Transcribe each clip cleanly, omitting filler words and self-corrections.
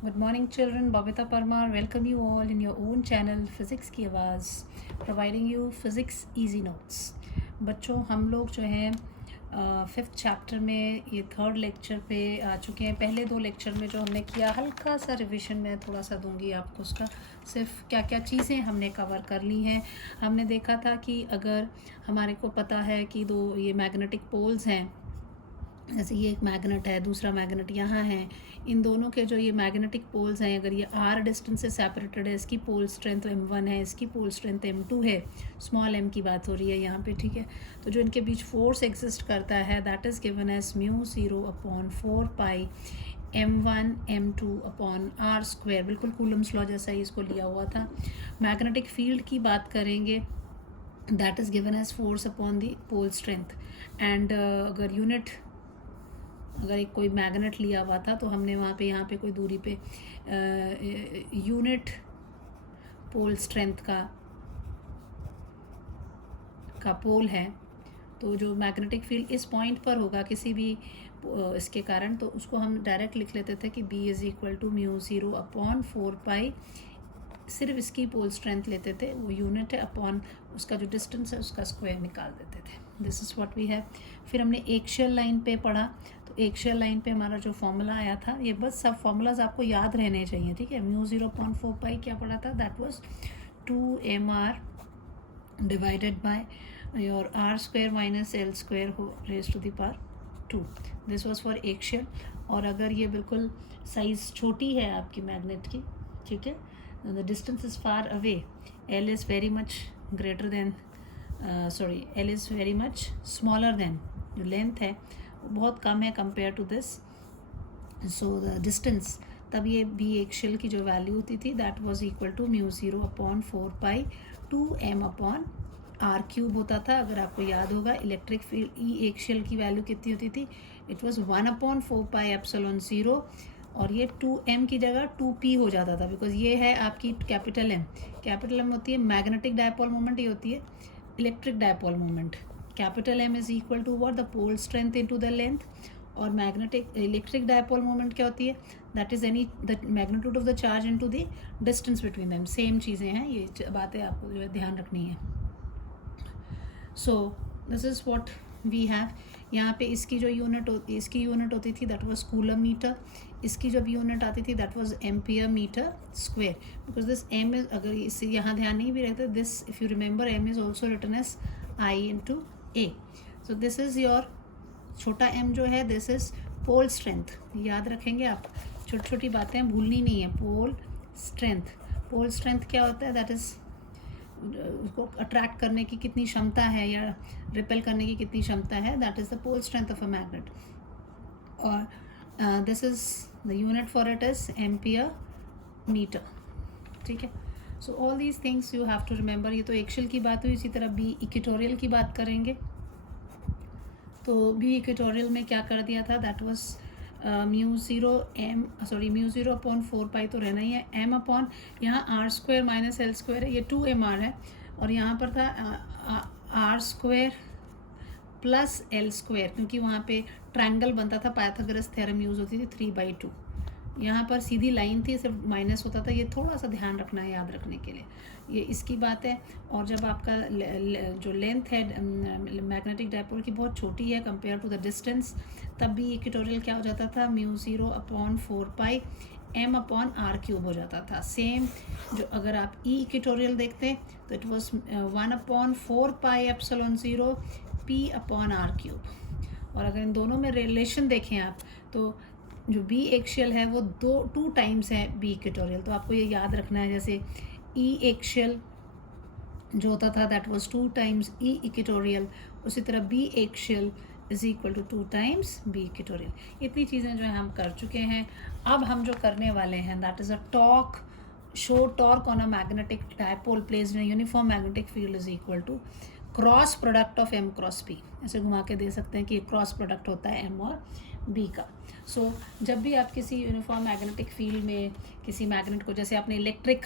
Good morning children, Babita Parmar welcome you all in your own channel Physics की आवाज़, providing you Physics easy notes। बच्चों हम लोग जो हैं 5th चैप्टर में ये 3rd लेक्चर पे आ चुके हैं। पहले 2 लेक्चर में जो हमने किया हल्का सा रिविजन मैं थोड़ा सा दूंगी आपको, उसका सिर्फ क्या क्या चीज़ें हमने कवर कर ली हैं। हमने देखा था कि अगर हमारे को पता है कि दो ये मैग्नेटिक पोल्स हैं, जैसे ये एक मैग्नेट है, दूसरा मैग्नेट यहाँ है, इन दोनों के जो ये मैग्नेटिक पोल्स हैं, अगर ये r डिस्टेंस से सेपरेटेड है, इसकी पोल स्ट्रेंथ m1 है, इसकी पोल स्ट्रेंथ m2 है, स्मॉल m की बात हो रही है यहाँ पे, ठीक है। तो जो इनके बीच फोर्स एग्जिस्ट करता है that is given as μ0/4π m1 m2 upon r square, बिल्कुल कूलम्स लॉ जैसा ही इसको लिया हुआ था। मैग्नेटिक फील्ड की बात करेंगे that is given as force upon the pole strength. And अगर एक कोई मैग्नेट लिया हुआ था तो हमने वहाँ पे यहाँ पे कोई दूरी पे यूनिट पोल स्ट्रेंथ का पोल है, तो जो मैग्नेटिक फील्ड इस पॉइंट पर होगा किसी भी इसके कारण, तो उसको हम डायरेक्ट लिख लेते थे कि B इज़ इक्वल टू μ0/4π, सिर्फ इसकी पोल स्ट्रेंथ लेते थे, वो यूनिट है, अपॉन उसका जो डिस्टेंस है उसका स्क्वायर निकाल देते थे। This is what we have. फिर हमने एक्शियल लाइन पे पढ़ा, तो एक्शियल लाइन पे हमारा जो फॉर्मूला आया था, ये बस सब फॉर्मूलाज आपको याद रहने चाहिए, ठीक है। μ0/4π क्या पढ़ा था, that was 2mr divided by your r² minus l² हो raise to the power 2। This was for axial. और अगर ये बिल्कुल साइज़ छोटी है आपकी मैग्नेट की, ठीक है, the distance is far away, L is very much greater than L is very much smaller than, जो लेंथ है वो बहुत कम है compare to this, so the distance, तब ये बी एक्शियल की जो वैल्यू होती थी that was equal to μ0/4π 2m/r³ होता था। अगर आपको याद होगा इलेक्ट्रिक फील्ड ई एक्शियल की वैल्यू कितनी होती थी, इट वाज 1/4πε0, और ये 2m की जगह 2p हो जाता था, बिकॉज ये है आपकी कैपिटल M। कैपिटल M होती है मैग्नेटिक डायपोल मोमेंट, ये होती है electric dipole moment. Capital M is equal to what, the pole strength into the length. और मैग्नेटिक इलेक्ट्रिक डायपोल मोमेंट क्या होती है, that is any the magnitude of the charge into the distance between them. Same चीज़ें हैं, ये बातें आपको जो है ध्यान रखनी है। So this is what we have. यहाँ पे इसकी जो यूनिट होती थी दैट वाज कूलम मीटर, इसकी जब यूनिट आती थी that was ampere metre square, because this m is, अगर इससे यहाँ ध्यान नहीं भी रखते, this if you remember m is also written as I into A. So this is your छोटा m जो है, दिस इज़ पोल स्ट्रेंथ। याद रखेंगे आप, छोटी छोटी बातें भूलनी नहीं है। पोल स्ट्रेंथ क्या होता है, दैट इज़ उसको अट्रैक्ट करने की कितनी क्षमता है या रिपेल करने की कितनी क्षमता है, that is the pole strength of a magnet. और this is the unit for it is ampere metre, ठीक है। So all these things you have to remember. ये तो एक्शियल की बात हुई, इसी तरह बी इक्वेटोरियल की बात करेंगे। तो बी इक्वेटोरियल में क्या कर दिया था, दैट वाज μ0/4π तो रहना ही है, m अपॉन यहाँ r² माइनस l² है, ये 2mr है, और यहाँ पर था r² प्लस l², क्योंकि वहाँ पे ट्रायंगल बनता था, पाइथागोरस थ्योरम यूज़ होती थी 3/2। यहाँ पर सीधी लाइन थी, सिर्फ माइनस होता था, ये थोड़ा सा ध्यान रखना है याद रखने के लिए, ये इसकी बात है। और जब आपका जो लेंथ है मैग्नेटिक डायपोल की बहुत छोटी है कंपेयर टू द डिस्टेंस, तब भी इक्वेटोरियल क्या हो जाता था, μ0/4π m/r³ हो जाता था। सेम जो अगर आप ई इक्वेटोरियल देखते तो इट वॉज 1/4πε0 p/r³। और अगर इन दोनों में रिलेशन देखें आप, तो जो बी एक्शियल है वो 2 टाइम्स है बी इक्वेटोरियल, तो आपको ये याद रखना है। जैसे ई एक्शियल जो होता था that was 2 times E equatorial, उसी तरह B axial is equal to 2 times B equatorial. इतनी चीज़ें जो है हम कर चुके हैं। अब हम जो करने वाले हैं that is a show torque on a magnetic dipole placed in uniform magnetic field is equal to cross product of m cross p। ऐसे घुमा के दे सकते हैं कि क्रॉस प्रोडक्ट होता है m और b का। सो जब भी आप किसी यूनिफॉर्म मैग्नेटिक फील्ड में किसी मैग्नेट को, जैसे आपने electric,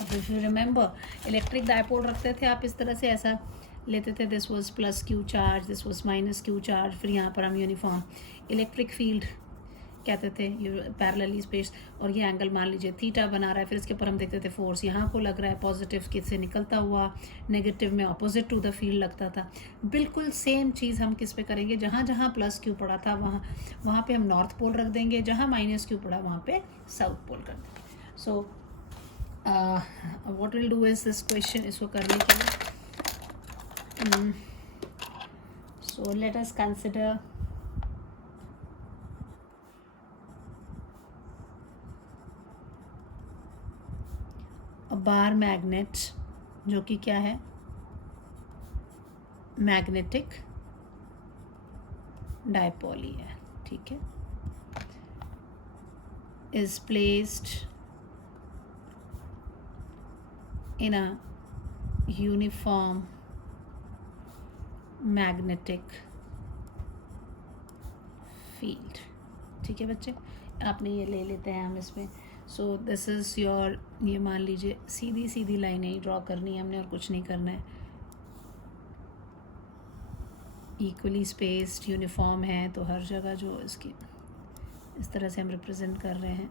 if you remember electric dipole रखते थे आप इस तरह से, ऐसा लेते थे, this was plus Q charge, this was minus Q charge, फिर यहाँ पर हम यूनिफॉर्म इलेक्ट्रिक फील्ड कहते थे ये पैरेलली स्पेस, और ये एंगल मान लीजिए थीटा बना रहा है, फिर इसके ऊपर हम देखते थे फोर्स यहाँ को लग रहा है पॉजिटिव की से निकलता हुआ, नेगेटिव में अपोजिट टू द फील्ड लगता था। बिल्कुल सेम चीज़ हम किस पे करेंगे, जहाँ जहाँ प्लस क्यू पड़ा था वहाँ पे हम नॉर्थ पोल रख देंगे, जहाँ माइनस क्यू पड़ा वहाँ पे साउथ पोल कर देंगे। So what will do is this question, इसको करने के लिए so let us consider bar magnet, जो कि क्या है, मैग्नेटिक डायपोल है, ठीक है, is placed in a uniform magnetic field. ठीक है बच्चे, आपने ये ले लेते हैं हम इसमें। सो दिस इज़ योर, ये मान लीजिए सीधी सीधी लाइनें ही ड्रॉ करनी है हमने और कुछ नहीं करना है। इक्वली स्पेस्ड यूनिफॉर्म है, तो हर जगह जो इसकी इस तरह से हम रिप्रेजेंट कर रहे हैं,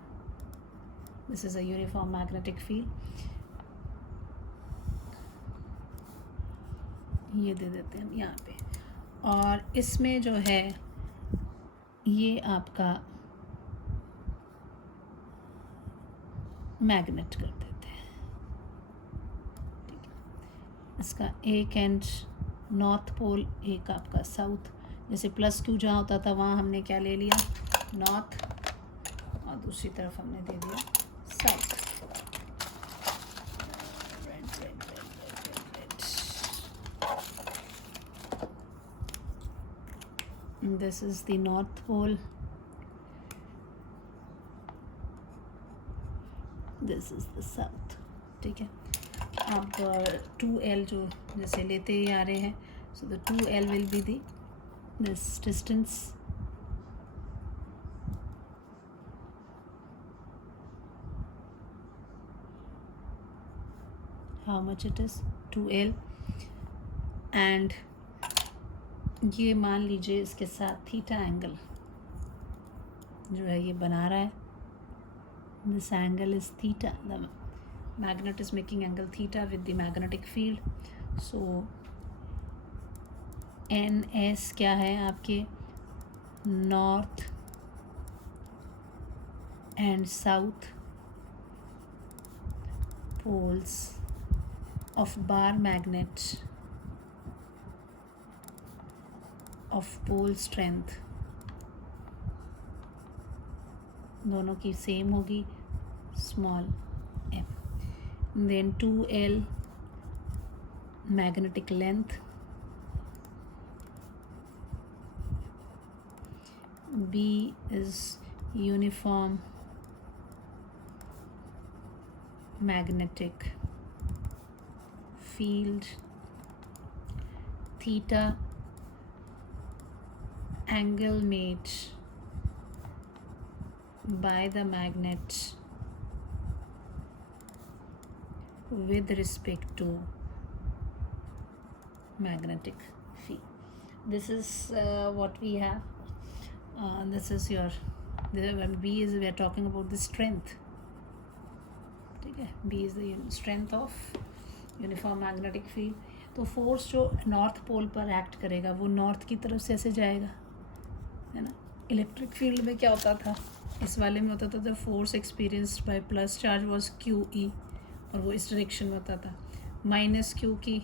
this is a uniform magnetic field. ये दे देते हैं हम यहाँ पे, और इसमें जो है ये आपका मैग्नेट कर देते हैं, ठीक है। इसका एक एंड नॉर्थ पोल, एक आपका साउथ, जैसे प्लस क्यू जहाँ होता था वहाँ हमने क्या ले लिया, नॉर्थ, और दूसरी तरफ हमने दे दिया south. This is the north pole, this is the south, ठीक है। अब 2L जो जैसे लेते ही आ रहे हैं, so the 2L will be the this distance, how much it is, 2L, and ये मान लीजिए इसके साथ थीटा एंगल जो है ये बना रहा है, this angle is theta, the magnet is making angle theta with the magnetic field. So N S क्या है आपके, north and south poles of bar magnet of pole strength, दोनों की सेम होगी, small m, then 2L magnetic length, B is uniform magnetic field, theta angle made by the magnet with respect to magnetic field. This is what we have. This is your, B is, we are talking about the strength, ठीक है, B is the strength of uniform magnetic field। तो force जो north pole पर act करेगा वो north की तरफ से ऐसे जाएगा, है ना। इलेक्ट्रिक फील्ड में क्या होता था, इस वाले में होता था the force experienced bye plus charge was Q E, और वो इस डायरेक्शन में होता था। माइनस क्यू की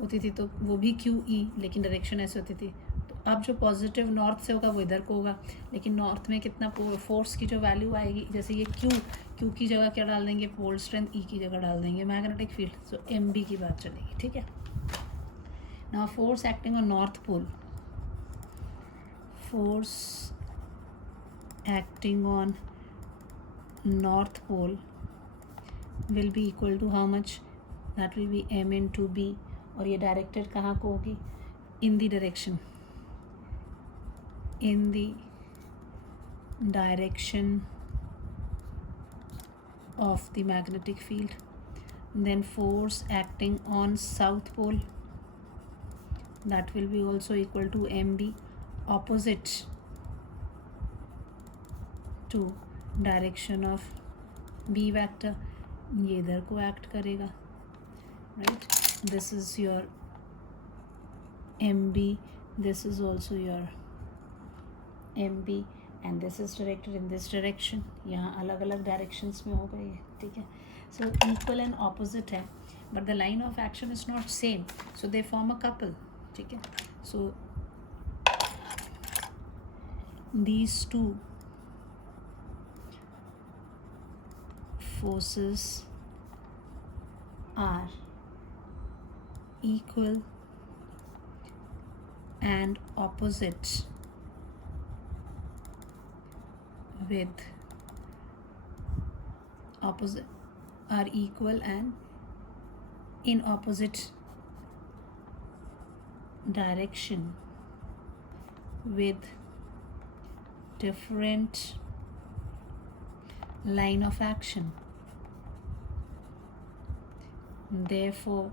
होती थी तो वो भी क्यू ई, लेकिन डायरेक्शन ऐसे होती थी। तो अब जो पॉजिटिव नॉर्थ से होगा वो इधर को होगा, लेकिन नॉर्थ में कितना फोर्स की जो वैल्यू आएगी, जैसे ये क्यू की जगह क्या डाल देंगे, पोल स्ट्रेंथ, ई की जगह डाल देंगे magnetic field, so M B की बात चलेगी, ठीक है। Now force acting on north pole, force acting on north pole will be equal to how much, that will be m into b, और ये डायरेक्टेड कहाँ को होगी, in the direction of the magnetic field. Then force acting on south pole, that will be also equal to mb, opposite to direction of B vector, ये इधर को act करेगा, right. This is your M B, this is also your M B, and this is directed in this direction. यहाँ अलग अलग directions में हो गई है, ठीक है. सो इक्वल एंड ऑपोजिट है, but the line of action is not same, so they form a couple, ठीक है. सो these two forces are equal and opposite with are equal and in opposite direction with different line of action. Therefore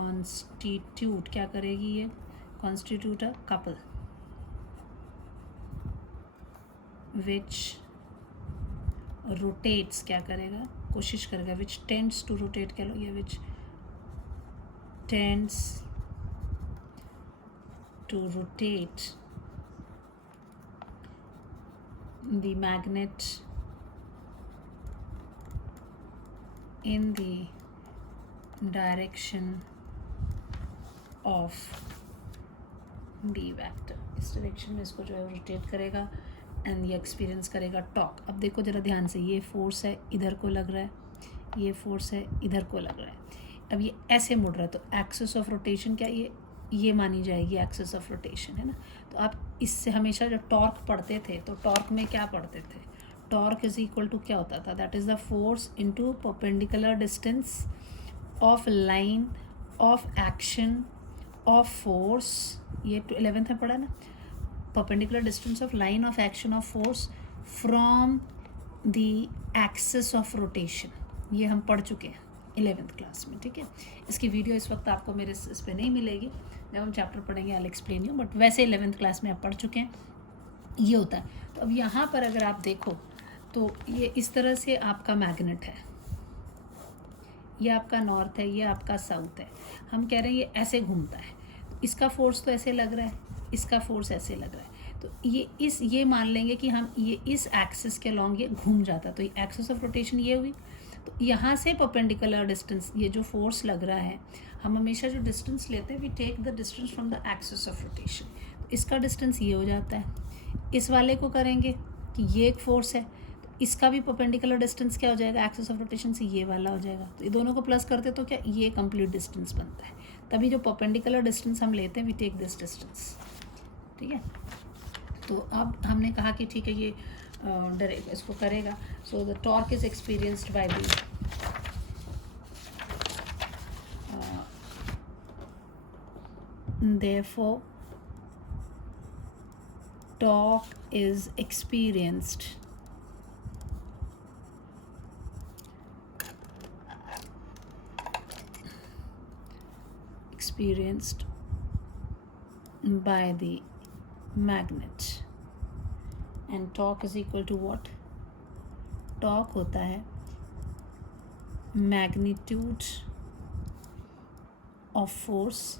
constitute क्या करेगी ये, constitute a couple which rotates, क्या करेगा, कोशिश करेगा, which tends to rotate, कह लो, या which tends to rotate the magnet in the direction of B vector. इस डायरेक्शन में इसको जो है रोटेट करेगा एंड ये एक्सपीरियंस करेगा टॉर्क. अब देखो ज़रा ध्यान से, ये फोर्स है इधर को लग रहा है, ये फोर्स है इधर को लग रहा है. अब ये ऐसे मुड़ रहा है, तो एक्सिस ऑफ रोटेशन क्या ये मानी जाएगी एक्सिस ऑफ रोटेशन, है ना. तो आप इससे हमेशा जब टॉर्क पढ़ते थे तो टॉर्क में क्या पढ़ते थे, टॉर्क इज इक्वल टू क्या होता था, that is the force into perpendicular distance of line of action of force. ये 11th में पढ़ा ना, perpendicular distance of line of action of force from the axis of rotation. ये हम पढ़ चुके हैं 11th क्लास में, ठीक है. इसकी वीडियो इस वक्त आपको मेरे इस पे नहीं मिलेगी, जब हम चैप्टर पढ़ेंगे आई एक्सप्लेन यू, बट वैसे 11th क्लास में आप पढ़ चुके हैं. ये होता है. तो अब यहाँ पर अगर आप देखो तो ये इस तरह से आपका मैग्नेट है, ये आपका नॉर्थ है, ये आपका साउथ है. हम कह रहे हैं ये ऐसे घूमता है, इसका फोर्स तो ऐसे लग रहा है, इसका फोर्स ऐसे लग रहा है, तो ये मान लेंगे कि हम ये इस एक्सिस के अलॉन्ग ये घूम जाता, तो ये एक्सिस ऑफ रोटेशन ये हुई. तो यहाँ से परपेंडिकुलर डिस्टेंस, ये जो फोर्स लग रहा है, हम हमेशा जो डिस्टेंस लेते हैं we take the distance from the axis of rotation. तो इसका डिस्टेंस ये हो जाता है. इस वाले को करेंगे कि ये एक फोर्स है, तो इसका भी परपेंडिकुलर डिस्टेंस क्या हो जाएगा, एक्सिस ऑफ रोटेशन से ये वाला हो जाएगा. तो ये दोनों को प्लस करते तो क्या ये कंप्लीट डिस्टेंस बनता है. तभी जो परपेंडिकुलर डिस्टेंस हम लेते हैं वी टेक दिस डिस्टेंस, ठीक है. तो अब हमने कहा कि ठीक है ये इसको करेगा. So the torque is experienced by the therefore torque is experienced by the magnet, and torque is equal to what, torque होता है magnitude of force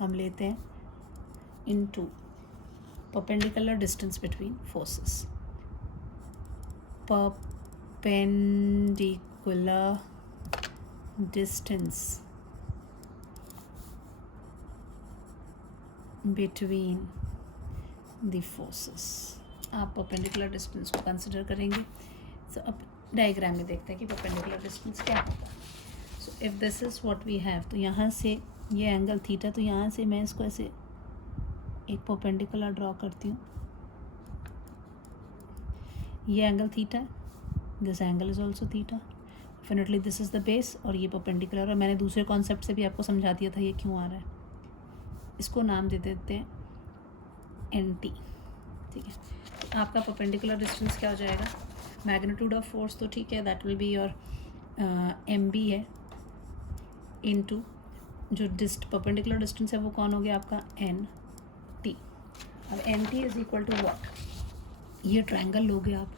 हम लेते हैं into perpendicular distance between forces. Perpendicular distance between the forces. आप perpendicular distance को consider करेंगे. So अब diagram में देखते हैं कि perpendicular distance क्या होता है. So if this is what we have, तो यहाँ से ये एंगल थीटा, तो यहाँ से मैं इसको ऐसे एक परपेंडिकुलर ड्रॉ करती हूँ. ये angle theta, this angle is also theta, definitely this is the base, और ये परपेंडिकुलर. और मैंने दूसरे कॉन्सेप्ट से भी आपको समझा दिया था ये क्यों आ रहा है. इसको नाम दे देते हैं NT, ठीक है. तो आपका परपेंडिकुलर डिस्टेंस क्या हो जाएगा, मैग्नीट्यूड ऑफ फोर्स, तो ठीक है that will be your MB है, इनटू जो परपेंडिकुलर डिस्टेंस है वो कौन हो गया आपका N, अब M T is equal to what, ये ट्रायंगल लोगे आप,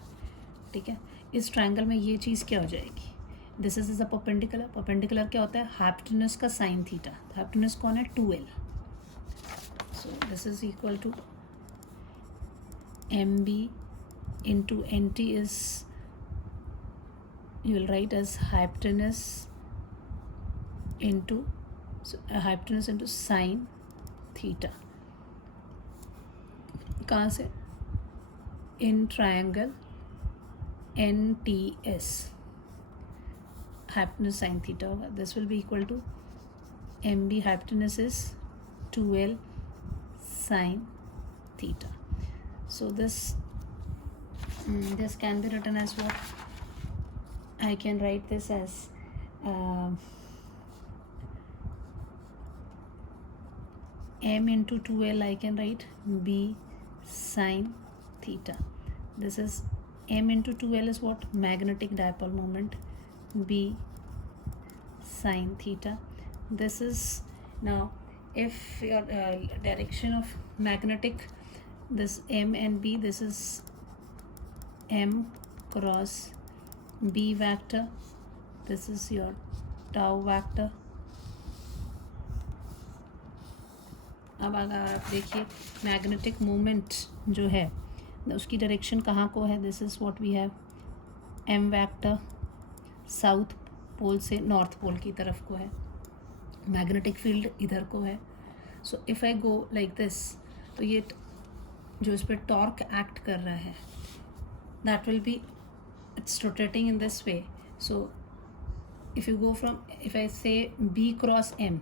ठीक है, इस ट्रायंगल में ये चीज़ क्या हो जाएगी, this is a perpendicular, perpendicular क्या होता है, हाइपोटेनस का साइन थीटा, हाइपोटेनस कौन है 2l, so this is equal to M B into N T is, you will write as hypotenuse into sine theta, कहाँ से, in triangle NTS, hypotenuse sine theta होगा, this will be equal to MB hypotenuse is 2L sine theta. So this can be written as what, I can write this as m into 2l, I can write b sine theta. This is m into 2l is what, magnetic dipole moment, b sine theta. This is, now if your direction of magnetic, this m and b, this is m cross b vector, this is your tau vector. अब अगर आप देखिए magnetic moment जो है उसकी direction कहाँ को है, this is what we have, M vector south pole से नॉर्थ पोल की तरफ को है, मैग्नेटिक फील्ड इधर को है. So if I go like this, तो ये जो इस पर टॉर्क एक्ट कर रहा है, that will B, it's rotating in this way. So if you go from, if I say b cross m,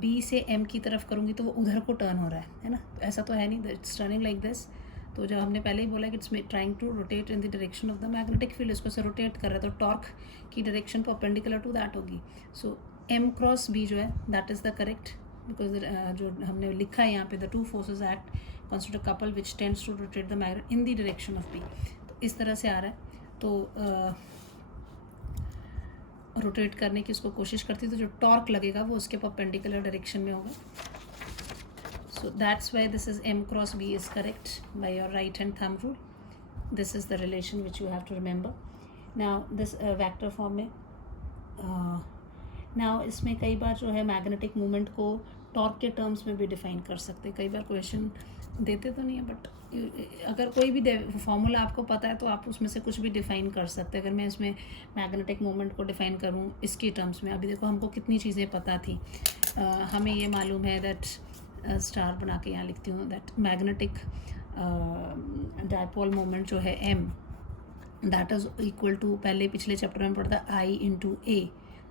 b से m की तरफ करूँगी तो वो उधर को टर्न हो रहा है ना, ऐसा तो है नहीं, it's turning like this. तो जब हमने पहले ही बोला कि it's trying to rotate in the direction of the magnetic field, इसको से रोटेट कर रहा है, तो टॉर्क की डायरेक्शन परपेंडिकुलर टू दैट होगी. सो m क्रॉस b जो है that is the correct, because जो हमने लिखा है यहाँ पे, the two forces act constitute a couple which tends to rotate the magnet in the direction of b. तो इस तरह से आ रहा है, तो रोटेट करने की उसको कोशिश करती है, तो जो टॉर्क लगेगा वो उसके परपेंडिकुलर डायरेक्शन में होगा. So that's why this is m cross b is correct by your right hand thumb rule. This is the relation which you have to remember. Now this vector form में, now इसमें कई बार जो है magnetic movement को torque के terms में भी डिफाइन कर सकते हैं. कई बार क्वेश्चन देते तो नहीं है, बट अगर कोई भी फॉर्मूला आपको पता है तो आप उसमें से कुछ भी डिफ़ाइन कर सकते हैं. अगर मैं इसमें मैग्नेटिक मोमेंट को डिफ़ाइन करूं इसकी टर्म्स में, अभी देखो हमको कितनी चीज़ें पता थी. हमें ये मालूम है दैट, स्टार बना के यहाँ लिखती हूँ, दैट मैग्नेटिक डायपोल मोमेंट जो है m, that is equal to, पहले पिछले चैप्टर में पढ़ा था I into A,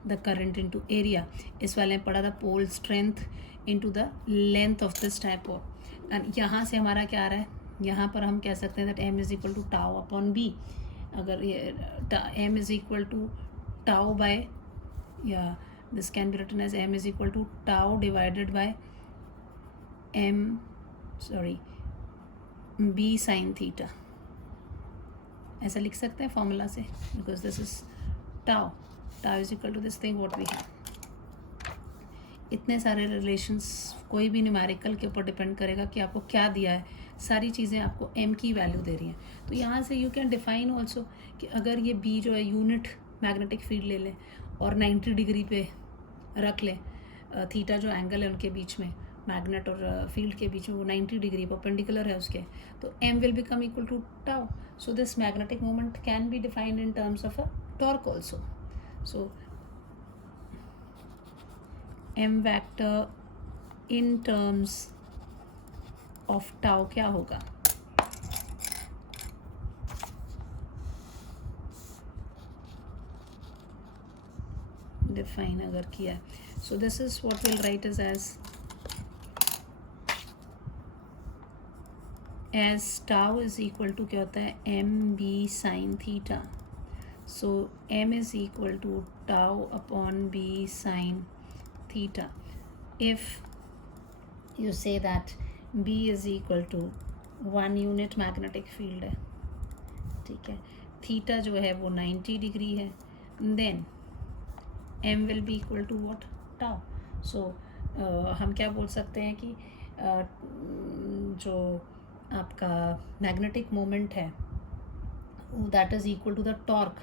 the current into area. इस वाले में पढ़ा था pole strength into the length of this dipole. And यहाँ से हमारा क्या आ रहा है, यहाँ पर हम कह सकते हैं that m is equal to tau upon b. अगर ये m is equal to tau by, या this can be written as m is equal to tau divided by b sine theta, ऐसा लिख सकते हैं फॉर्मूला से, because this is tau is equal to this thing what we have. इतने सारे relations, कोई भी न्यूमेरिकल के ऊपर डिपेंड करेगा कि आपको क्या दिया है, सारी चीज़ें आपको m की वैल्यू दे रही हैं. तो यहाँ से यू कैन डिफाइन ऑल्सो कि अगर ये b जो है यूनिट मैग्नेटिक फील्ड ले लें और 90 डिग्री पे रख लें, थीटा जो एंगल है उनके बीच में, मैग्नेट और फील्ड के बीच में वो 90 डिग्री परपेंडिकुलर है उसके, तो m will become equal to tau. So this magnetic moment can be defined in terms of a torque also. So m vector in terms of tau क्या होगा, डिफाइन अगर किया. So this is what will write is as tau is equal to क्या होता है, M B sine theta. So m is equal to tau upon b sine theta. If you say that b is equal to 1 unit magnetic field है, ठीक है, theta जो है वो 90 degree है, then m will be equal to what, tau. So हम क्या बोल सकते हैं कि जो आपका मैग्नेटिक मोमेंट है that is equal to the torque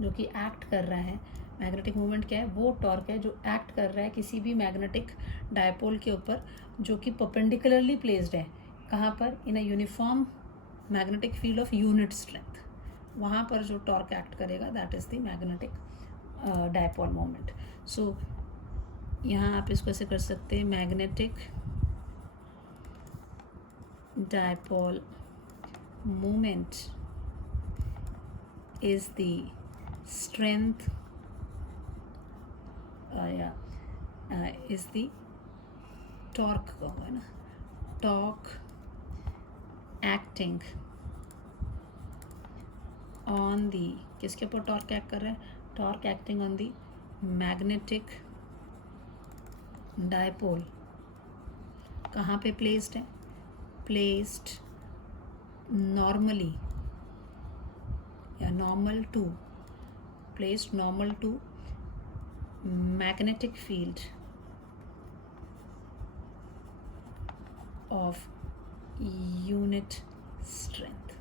जो कि एक्ट कर रहा है. मैग्नेटिक मोमेंट क्या है? वो टॉर्क है जो एक्ट कर रहा है किसी भी मैग्नेटिक डायपोल के ऊपर जो कि परपेंडिकुलरली प्लेस्ड है. कहाँ पर? In a uniform magnetic field of unit strength. वहाँ पर जो टॉर्क एक्ट करेगा that is the magnetic dipole moment. So यहाँ आप इसको ऐसे कर सकते हैं, magnetic dipole moment is the strength is the torque का है ना, torque acting on the, किसके ऊपर torque act कर रहा है? Torque acting on the magnetic dipole. कहाँ पे placed है? Placed normally या normal to, placed normal to magnetic field of unit strength.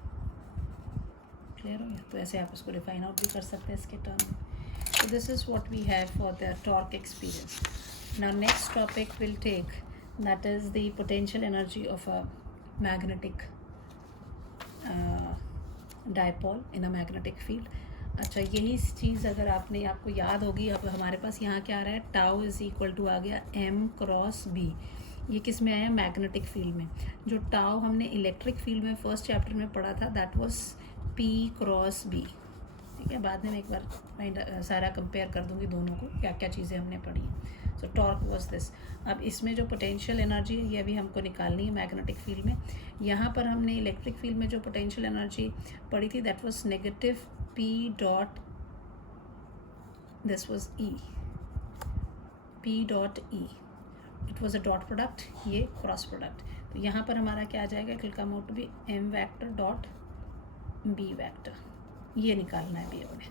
Clear हो गया? तो ऐसे आप इसको डिफाइन आउट भी कर सकते हैं इसके टर्म में. So this is what we have for the torque experience. Now next topic we'll take, that is the potential energy of a magnetic dipole in a magnetic field. अच्छा, यही चीज़ अगर आपको याद होगी, अब हमारे पास यहाँ क्या आ रहा है? टाउ इज़ इक्वल टू आ गया m क्रॉस b. ये किस में आया? मैग्नेटिक फील्ड में. जो टाउ हमने इलेक्ट्रिक फील्ड में फर्स्ट चैप्टर में पढ़ा था that was p cross b. ठीक है, बाद में मैं एक बार सारा कंपेयर कर दूँगी दोनों को, क्या क्या चीज़ें हमने पढ़ी हैं. सो टॉर्क वॉज दिस. अब इसमें जो पोटेंशियल एनर्जी है ये अभी हमको निकालनी है मैग्नेटिक फील्ड में. यहाँ पर हमने इलेक्ट्रिक फील्ड में जो पोटेंशियल एनर्जी पढ़ी थी that was negative p dot, this was e, p dot e. It was a dot product, ये क्रॉस प्रोडक्ट. तो यहाँ पर हमारा क्या आ जाएगा? It will come out to be m vector dot b vector. ये निकालना है भी हमें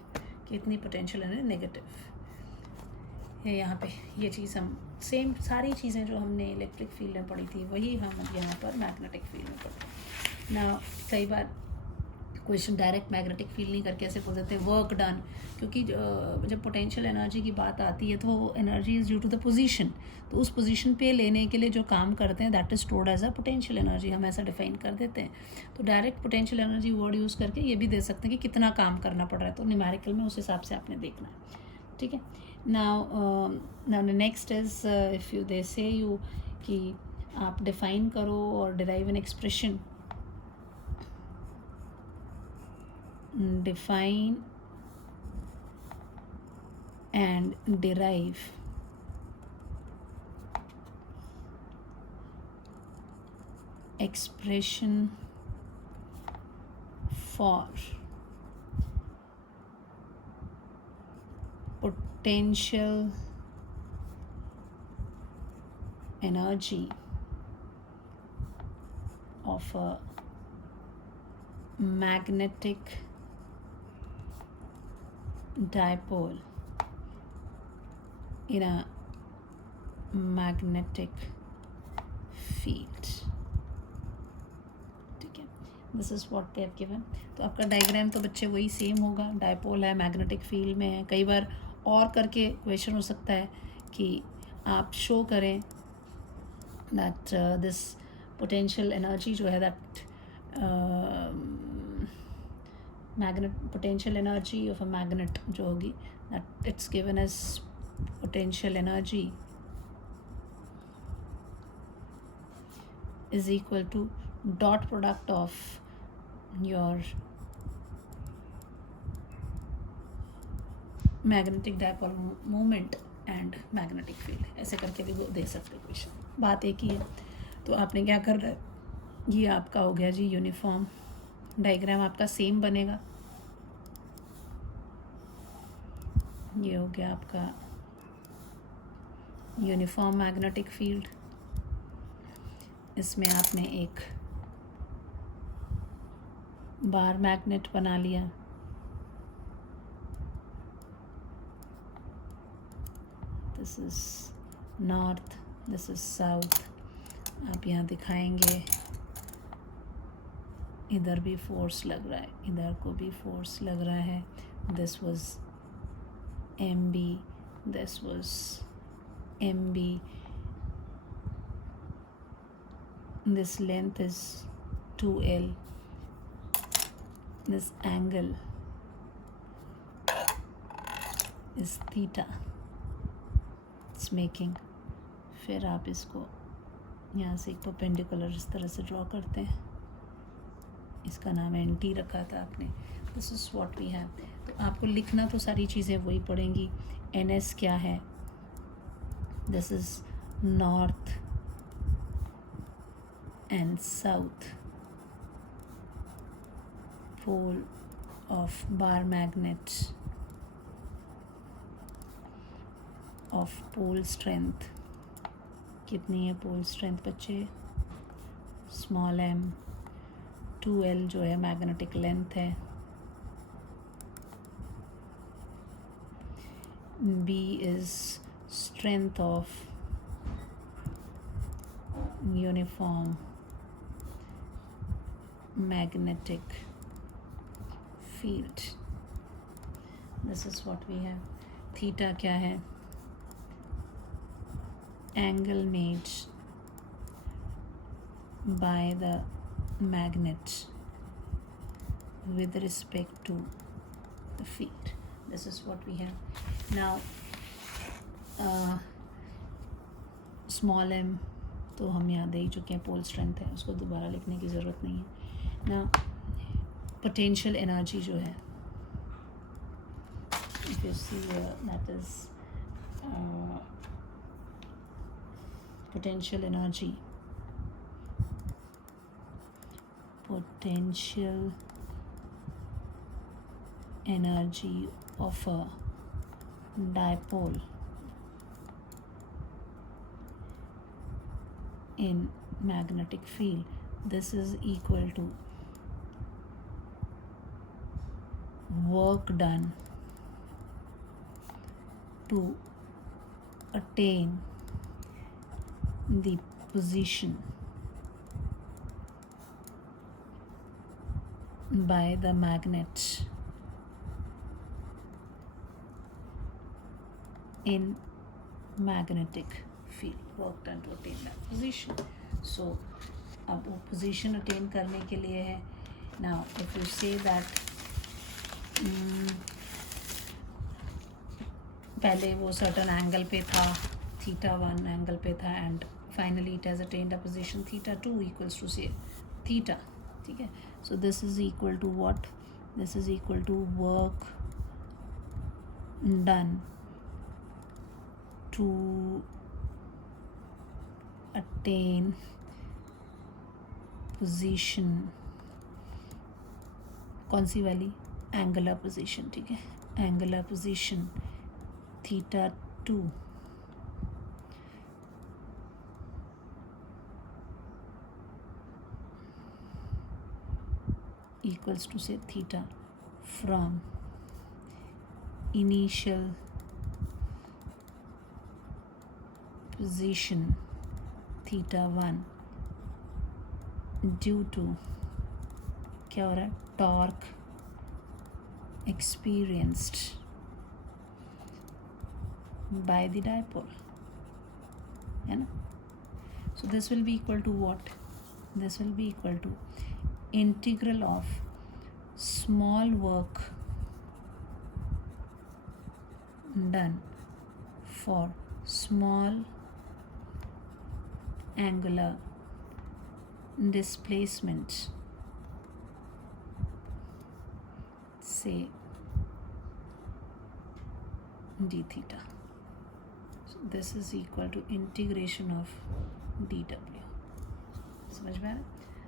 कि इतनी पोटेंशियल एनर्जी नेगेटिव है. यहाँ पे ये चीज़ हम सेम सारी चीज़ें जो हमने इलेक्ट्रिक फील्ड में पढ़ी थी वही हम यहाँ पर मैग्नेटिक फील्ड में पढ़ते हैं ना. कई बार क्वेश्चन डायरेक्ट मैग्नेटिक फील्ड नहीं करके ऐसे बोल देते हैं वर्क डन, क्योंकि जब पोटेंशियल एनर्जी की बात आती है तो वो energy is due to the position. तो उस पोजीशन पे लेने के लिए जो काम करते हैं that is stored as a potential energy, हम ऐसा डिफाइन कर देते हैं. तो direct potential energy word use करके ये भी दे सकते हैं कि कितना काम करना पड़ रहा है. तो न्यूमेरिकल में उस हिसाब से आपने देखना है. ठीक है. now the next is if you they say you कि आप डिफाइन करो और derive an expression. define and derive expression for potential energy of a magnetic dipole in a magnetic field. ठीक है, this is what they have given. तो आपका diagram तो बच्चे वही सेम होगा. डायपोल है, मैग्नेटिक फील्ड में है. कई बार और करके क्वेश्चन हो सकता है कि आप शो करें दैट दिस पोटेंशियल एनर्जी जो है that magnet potential energy of a magnet जो होगी that it's given as potential energy is equal to dot product of your magnetic dipole moment and magnetic field. ऐसे करके भी वो दे सकते क्वेश्चन. बात एक ही है. तो आपने क्या कर रहा है, ये आपका हो गया जी यूनिफॉर्म. डायग्राम आपका सेम बनेगा. ये हो गया आपका यूनिफॉर्म मैग्नेटिक फील्ड. इसमें आपने एक बार मैग्नेट बना लिया. This is north, this is south. आप यहाँ दिखाएंगे इधर भी फोर्स लग रहा है, इधर को भी फोर्स लग रहा है. This was M B, this was M B. This length is 2L. This angle is theta. It's making. फिर आप इसको यहाँ से एक परपेंडिकुलर इस तरह से ड्रॉ करते हैं. इसका नाम NT रखा था आपने. This is what we have. तो आपको लिखना तो सारी चीज़ें वही पड़ेंगी. NS क्या है? This is north and south pole of bar magnets of pole strength. कितनी है pole strength बच्चे? Small m. 2L जो है मैग्नेटिक लेंथ है. B is strength of uniform magnetic field. This is what we have. Theta क्या है? Angle made by the magnet with respect to the field. This is what we have. Now small m तो हम यहाँ दे ही चुके हैं. Pole strength है, उसको दोबारा लिखने की ज़रूरत नहीं है. Now potential energy जो है, if you see that is potential energy. Potential energy of a dipole in magnetic field. This is equal to work done to attain the position by the magnet in magnetic field. Work done to attain that position. So अब वो position attain करने के लिए है. Now if you say that पहले वो certain angle पे था, θ1 angle पे था, and finally it has attained a position θ2 equals to say theta. ठीक है. So this is equal to what? This is equal to work done to attain position. कौन सी वाली? Angular position. ठीक है. Angular position θ2 equals to say theta from initial position θ1 due to क्या हो रहा है? Torque experienced by the dipole, है ना? So this will be equal to what? This will be equal to integral of small work done for small angular displacement, say d theta. So this is equal to integration of dw. समझ में आ रहा है?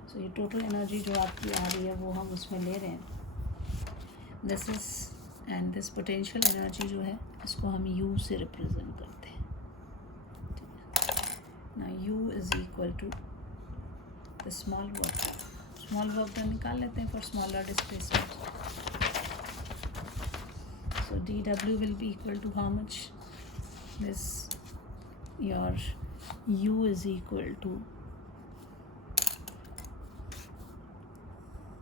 So ये total energy जो आपकी आ रही है वो हम उसमें ले रहे हैं. This is and this potential energy जो है इसको हम u से रिप्रेजेंट करते हैं. ना u is equal to the small work done निकाल लेते हैं for smaller displacement. So dw will be equal to how much? This your u is equal to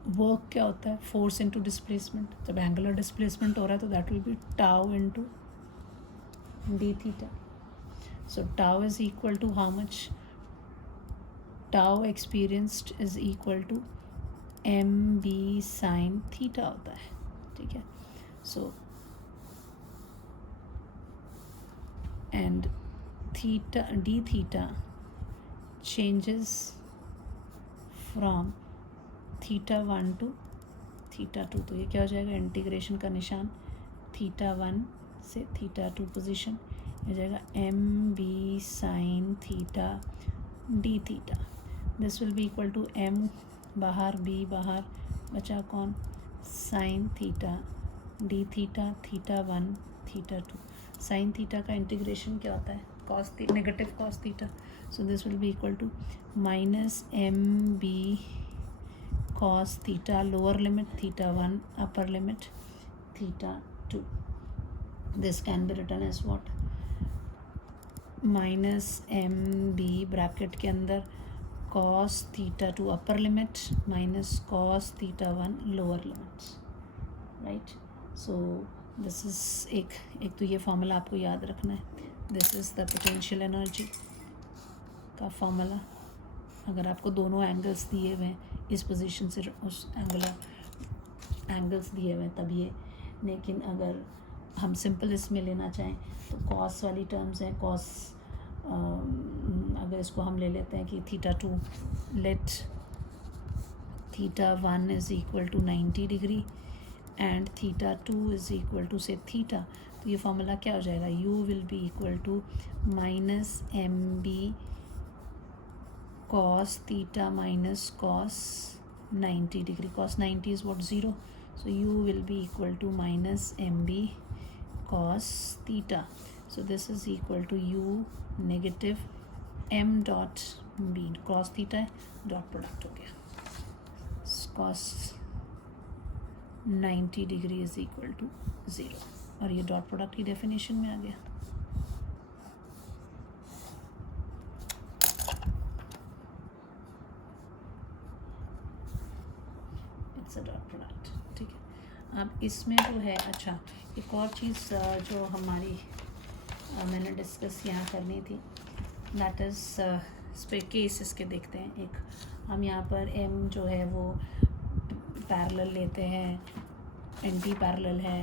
work क्या होता है, फोर्स इनटू डिस्प्लेसमेंट. जब एंगुलर डिस्प्लेसमेंट हो रहा है तो that will be tau into D theta. So tau is equal to how much, tau experienced is equal to M B sine theta होता है. ठीक है. So and theta D theta changes from theta 1 to theta 2. तो ये क्या हो जाएगा, integration का निशान थीटा 1 से थीटा 2 पोजीशन, हो जाएगा M B sine theta D theta. This will be equal to M बाहर, बी बाहर, बचा कौन, sine theta D theta, theta 1 theta 2. Sine theta का इंटीग्रेशन क्या होता है, cos negative cos theta. So this will be equal to minus mb cos theta, lower limit theta 1, upper limit theta 2. This can be written as what, minus mb bracket के अंदर cos theta 2 upper limit minus cos theta 1 lower limit, right? So this is एक तो ये formula आपको याद रखना है. This is the potential energy का फॉर्मूला. अगर आपको दोनों एंगल्स दिए हुए हैं, इस पोजीशन से उस एंगुलर एंगल्स दिए हुए हैं तब ये, लेकिन अगर हम सिंपल इसमें लेना चाहें तो कॉस वाली टर्म्स हैं. कॉस अगर इसको हम ले लेते हैं कि theta 2, let theta 1 is equal to 90 degree and theta 2 is equal to से थीटा. तो ये फॉर्मूला क्या हो जाएगा, u will be equal to minus M B cos theta minus cos 90 degree. Cos 90 is what, 0. So u will be equal to minus mb cos theta. So this is equal to u negative m dot b. Cos theta dot product हो गया. Cos 90 degree is equal to 0. और ये dot product की definition में आ गया. Dot product. ठीक है. अब इसमें जो है, अच्छा एक और चीज़ जो हमारी मैंने डिस्कस यहाँ करनी थी, दैट इज़ इस पर केस इसके देखते हैं. एक हम यहाँ पर m जो है वो पैरेलल लेते हैं, एंटी पैरेलल है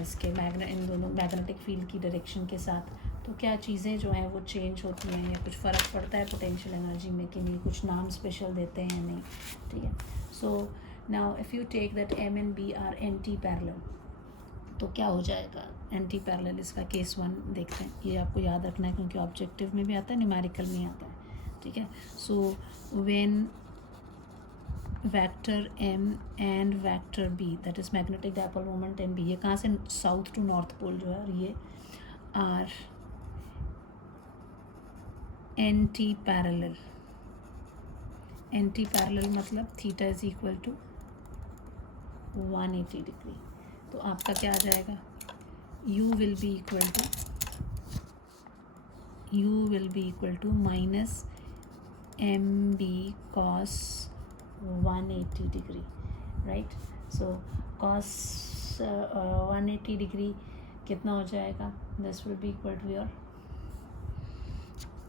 इसके इन दोनों मैग्नेटिक फील्ड की डायरेक्शन के साथ. तो क्या चीज़ें जो हैं वो चेंज होती हैं या कुछ फ़र्क पड़ता है पोटेंशियल एनर्जी में कि नहीं, कुछ नाम स्पेशल देते हैं नहीं. ठीक है. सो now if you take that m and b are anti parallel, तो क्या हो जाएगा, एंटी पैरेलल. इसका केस 1 देखते हैं. ये आपको याद रखना है क्योंकि ऑब्जेक्टिव में भी आता है, न्यूमेरिकल में आता है. ठीक है. So when vector m and vector b, that is magnetic dipole moment M b, ये कहाँ से साउथ टू नॉर्थ पोल जो है, और ये are anti parallel. Anti parallel मतलब theta is equal to 180 degree. तो आपका क्या आ जाएगा, u will be equal to minus M B cos 180 degree, right. So cos 180 degree कितना हो जाएगा, this will be equal to your,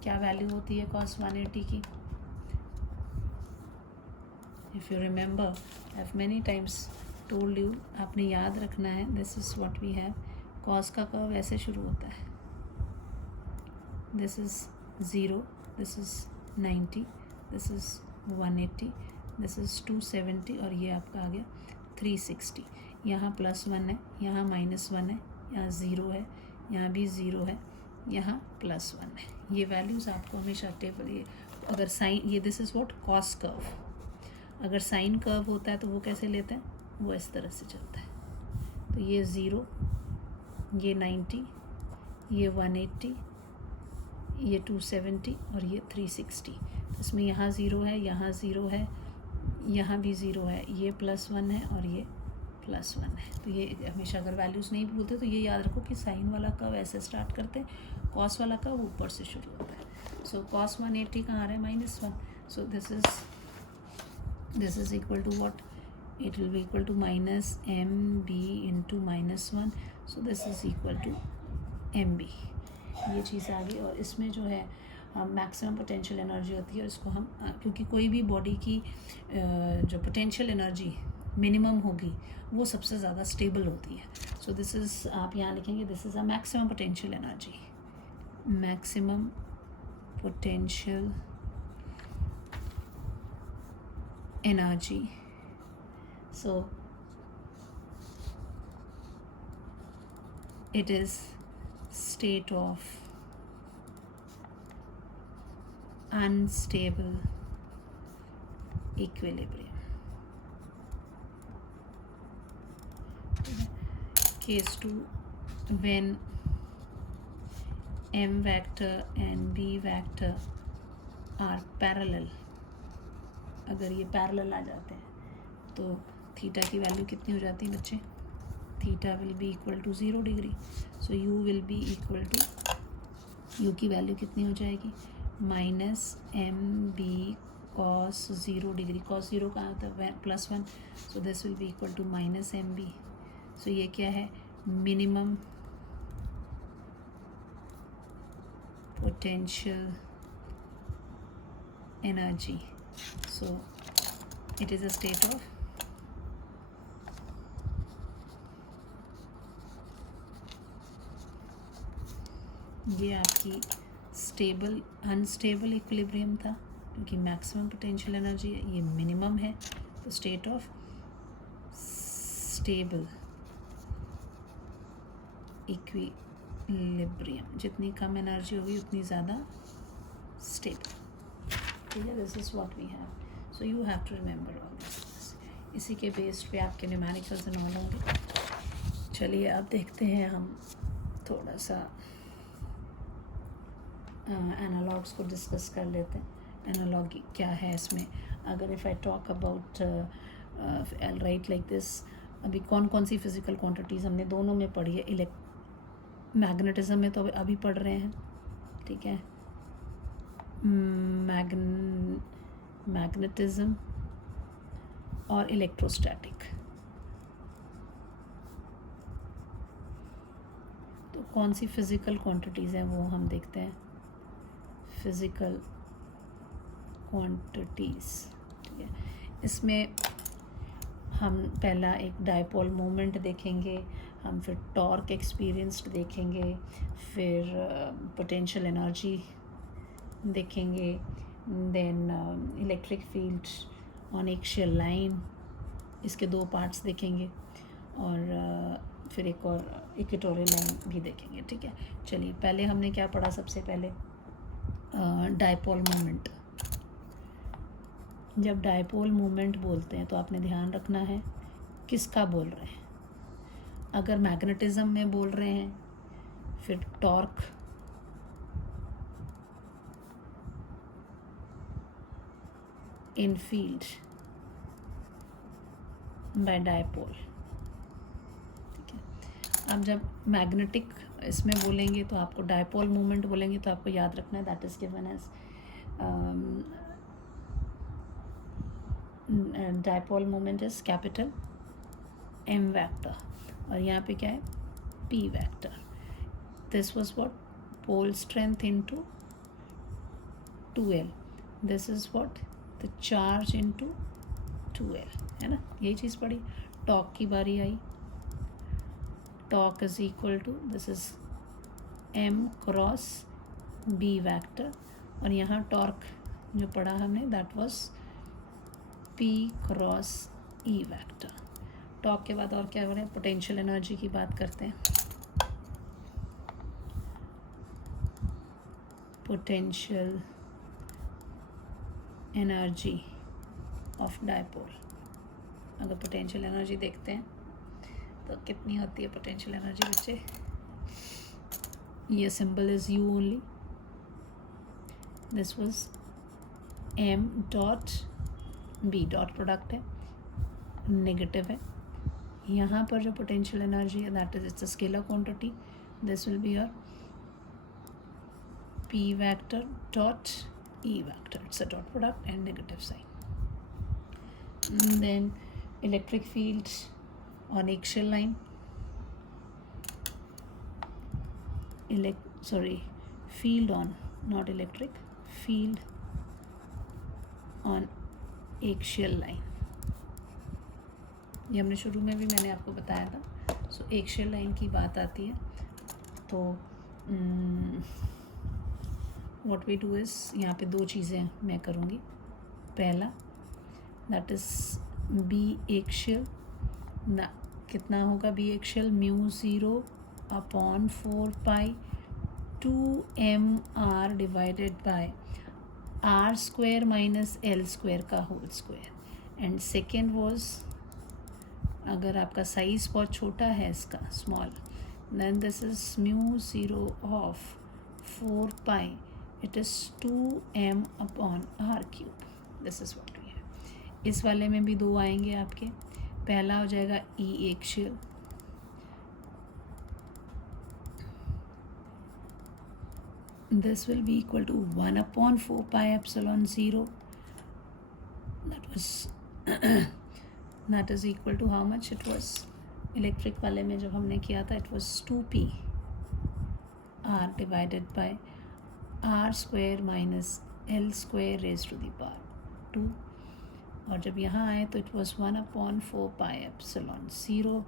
क्या वैल्यू होती है कॉस 180 की. If you remember, I have many times told you, आपने याद रखना है, this is what we have. Cos का कर्व ऐसे शुरू होता है, this is 0, this is 90, this is 180, this is 270 और ये आपका आ गया 360. यहाँ +1 है, यहाँ -1 है, यहाँ 0 है, यहाँ भी 0 है, यहाँ +1 है. ये वैल्यूज़ आपको हमेशा टेबल, ये अगर साइन, ये this is what cos curve. अगर साइन कर्व होता है तो वो कैसे लेते हैं, वो इस तरह से चलता है. तो ये 0, ये 90, ये 180, ये 270 और ये 360. इसमें यहाँ 0 है, यहाँ 0 है, यहाँ भी 0 है, ये +1 है और ये +1 है. तो ये हमेशा अगर वैल्यूज़ नहीं भूलते तो ये याद रखो कि साइन वाला कर्व ऐसे स्टार्ट करते हैं, कॉस वाला कर्व ऊपर से शुरू होता है. सो cos 180 कहाँ आ रहा है, -1. So this is equal to what, it will be equal to minus mb into -1, so this is equal to mb. ये चीज़ आ गई। और इसमें जो है मैक्सिमम पोटेंशियल एनर्जी होती है, और इसको हम क्योंकि कोई भी बॉडी की जो पोटेंशियल एनर्जी मिनिमम होगी वो सबसे ज़्यादा स्टेबल होती है। सो दिस इज़, आप यहाँ लिखेंगे this is a maximum potential energy, maximum potential energy. So it is state of unstable equilibrium. Case 2, when m vector and b vector are parallel, अगर ये पैरेलल आ जाते हैं तो थीटा की वैल्यू कितनी हो जाती है बच्चे? Theta will be equal to 0 degree. So U will be equal to, U की वैल्यू कितनी हो जाएगी? Minus M B cos 0 degree. Cos 0 कहाँ होता है? +1। So this will be equal to minus M B. So ये क्या है? Minimum potential energy. So it is a state of ये आपकी स्टेबल अनस्टेबल इक्विलिब्रियम था, क्योंकि मैक्सिमम पोटेंशियल एनर्जी है, ये मिनिमम है, तो स्टेट ऑफ स्टेबल इक्विलिब्रियम। जितनी कम एनर्जी होगी उतनी ज़्यादा स्टेबल। ठीक है, this is what we have. So you have to remember all this. इसी के बेस्ड पे आपके न्यूमेरिकल्स एंड ऑल होंगे। चलिए अब देखते हैं हम थोड़ा सा एनालॉग्स को डिस्कस कर लेते हैं। एनालॉग क्या है इसमें? अगर if I talk about I right like this, अभी कौन कौन सी फिज़िकल क्वांटिटीज़ हमने दोनों में पढ़ी है? मैग्नेटिज्म में तो अभी पढ़ रहे हैं, ठीक है, मैग्नेटिज्म और इलेक्ट्रोस्टैटिक। तो कौन सी फिज़िकल क्वांटिटीज़ हैं वो हम देखते हैं। फिज़िकल क्वांटिटीज़, ठीक है, इसमें हम पहला एक डायपोल मोमेंट देखेंगे, हम फिर टॉर्क एक्सपीरियंस्ड देखेंगे, फिर पोटेंशियल एनर्जी देखेंगे, then electric field on axial line, इसके 2 पार्ट्स देखेंगे, और फिर एक और इक्वेटोरियल लाइन भी देखेंगे। ठीक है, चलिए पहले हमने क्या पढ़ा? सबसे पहले डायपोल मोमेंट। जब डायपोल मोमेंट बोलते हैं तो आपने ध्यान रखना है किसका बोल रहे हैं। अगर मैग्नेटिज्म में बोल रहे हैं, फिर टॉर्क, इन फील्ड बाय डायपोल। ठीक है, अब जब मैग्नेटिक इसमें बोलेंगे तो आपको डायपोल मोमेंट बोलेंगे तो आपको याद रखना है that is given as dipole moment is capital M vector, और यहाँ पे क्या है? P vector. This was what? Pole strength into 2L। This is what? The charge into 2L, है ना? यही चीज़ पढ़ी। टॉर्क की बारी आई। Torque is equal to, this is m cross b vector, और यहाँ टॉर्क जो पढ़ा हमने that was p cross e vector. Torque के बाद और क्या हो रहा है? पोटेंशियल एनर्जी की बात करते हैं। Potential energy of dipole. अगर पोटेंशियल एनर्जी देखते हैं तो कितनी होती है पोटेंशियल एनर्जी बच्चे? ये symbol is U only. This was m dot b, dot product है, नेगेटिव है। यहाँ पर जो पोटेंशियल एनर्जी है that is it's a scalar quantity. This will be your p vector dot e vector. It's a dot product and negative sign. And then electric field on eggshell line, field on, not electric, field on eggshell line. ये हमने शुरू में भी मैंने आपको बताया था. सो eggshell line की बात आती है तो what we do is, यहाँ पे दो चीज़ें मैं करूँगी. पहला that is B eggshell ना कितना होगा B eggshell, mu 0 upon 4 pi 2mr divided by r square minus l square का whole square. And second was, अगर आपका साइज बहुत छोटा है इसका small, then this is mu 0 of 4 pi, it is 2m upon r cube. This is what we have. इस वाले में भी दो आएंगे आपके. पहला हो जाएगा ई axial, this will be equal to 1 upon 4 pi epsilon 0. that is equal to how much it was electric वाले में जब हमने किया था, it was 2p r divided by r square minus l square raised to the power 2. और जब यहाँ आए तो it was 1 upon 4 pi epsilon 0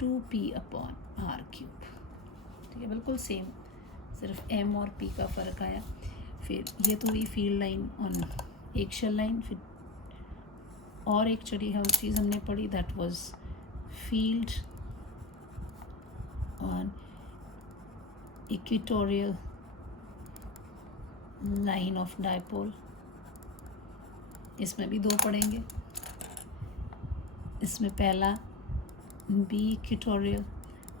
2p upon r cube. ठीक है, बिल्कुल सेम, सिर्फ m और p का फ़र्क आया. फिर ये तो हुई field line on axial line. फिर और एक चीज़ हमने पढ़ी, that was field on equatorial line of dipole. इसमें भी दो पढ़ेंगे. इसमें पहला B equatorial,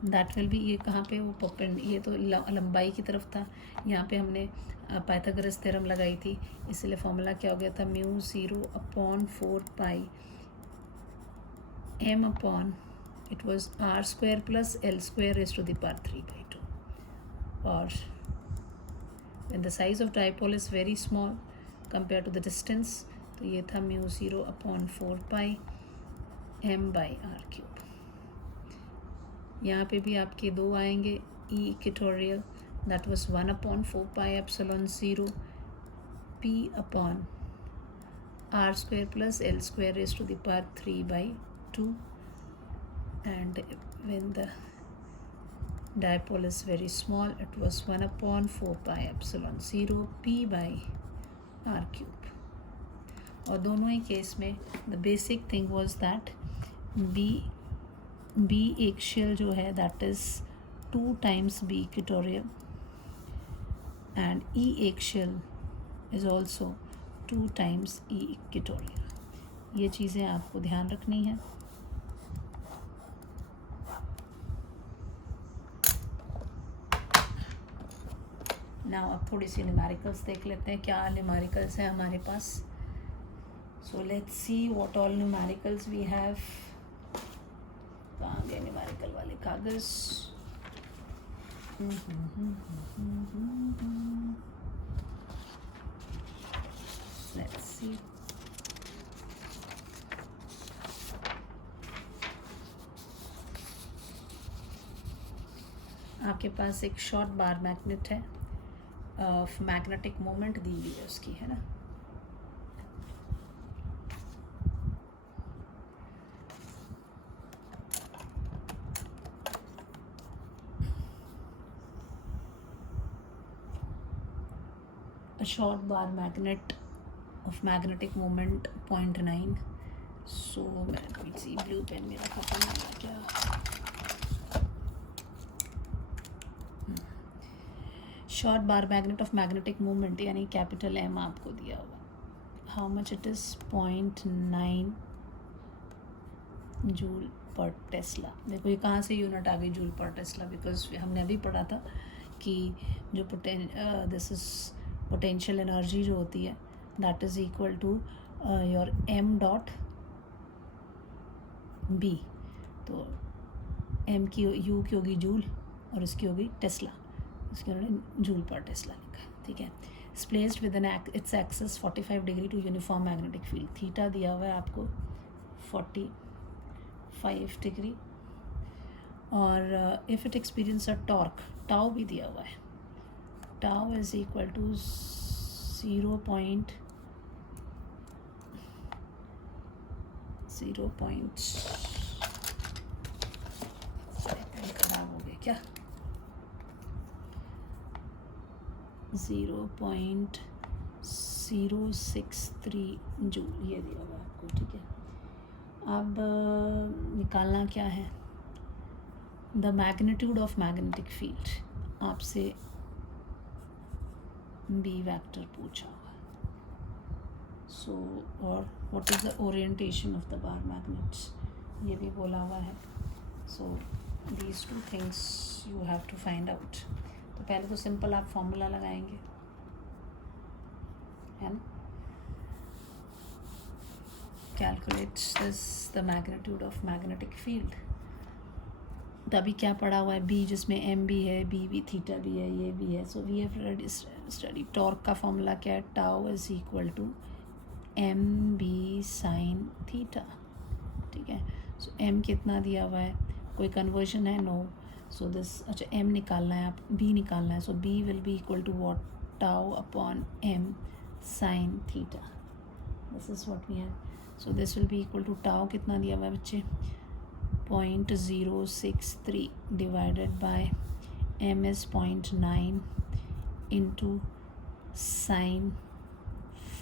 that will be, ये कहाँ पे वो पोपेंड, ये तो लंबाई की तरफ था. यहाँ पे हमने पाइथागोरस थ्योरम लगाई थी, इसलिए फॉर्मूला क्या हो गया था, mu 0 upon 4 pi m upon, it was r square plus l square raised to the power 3/2. और when the size of dipole is very small compare to the distance, तो ये था mu 0 upon 4 pi m by r cube. यहाँ पे भी आपके दो आएंगे E equatorial, that was 1 upon 4 pi epsilon 0 p upon r square plus l square raised to the power 3/2. And when the dipole is very small, it was 1 upon 4 pi epsilon 0 p by r cube. और दोनों ही case में the basic thing was that B axial जो है that is 2 times B equatorial, and E axial is also 2 times E equatorial. ये चीज़ें आपको ध्यान रखनी है. नाउ अब थोड़ी सी न्यूमेरिकल्स देख लेते हैं, क्या न्यूमेरिकल्स हैं हमारे पास. So let's see what all numericals we have. कहाँ गए न्यूमेरिकल वाले कागज़. Let's see. आपके पास एक शॉर्ट बार मैग्नेट है, ऑफ मैग्नेटिक मोमेंट दी हुई है उसकी, है ना. short bar magnet of magnetic moment 0.9. So let me see, blue pen मेरा खत्म हो गया. Short bar magnet of magnetic moment यानी कैपिटल M आपको दिया हुआ. How much it is 0.9 joule per Tesla. देखो ये कहाँ से यूनिट आ गई जूल पर टेस्ला, बिकॉज हमने अभी पढ़ा था कि जो दिस इज़ पोटेंशियल एनर्जी जो होती है that is equal to your m dot b. तो m की u की होगी जूल और इसकी होगी टेस्ला, इसके उन्होंने जूल पर टेस्ला लिखा है. ठीक है. Placed with an its axis 45 degree to uniform magnetic field. Theta दिया हुआ है आपको 45 डिग्री। और if it experience a torque, tau भी दिया हुआ है, टाउ इज इक्वल टू 0. खराब हो गया क्या, 0.063 जूल ये दिया हुआ है आपको, ठीक है। अब निकालना क्या है, the magnitude of magnetic field, आपसे बी वेक्टर पूछा हुआ है। सो और what is the orientation of the bar magnets, ये भी बोला हुआ है। So these two things you have to find out. तो पहले तो सिंपल आप फॉर्मूला लगाएंगे, है ना, calculates this the magnitude of magnetic field. तभी क्या पढ़ा हुआ है, बी जिसमें एम भी है, बी भी, थीटा भी है, ये भी है। So we have study torque का फॉर्मूला क्या है, tau is equal to M B sine theta, ठीक है। सो एम कितना दिया हुआ है, कोई कन्वर्जन है, नो। सो दिस, अच्छा एम निकालना है, आप बी निकालना है। So B will be equal to what, tau upon M sine theta, this is what we have. So this will be equal to tau कितना दिया हुआ है बच्चे, 0.063 divided by M is 0.9 into sine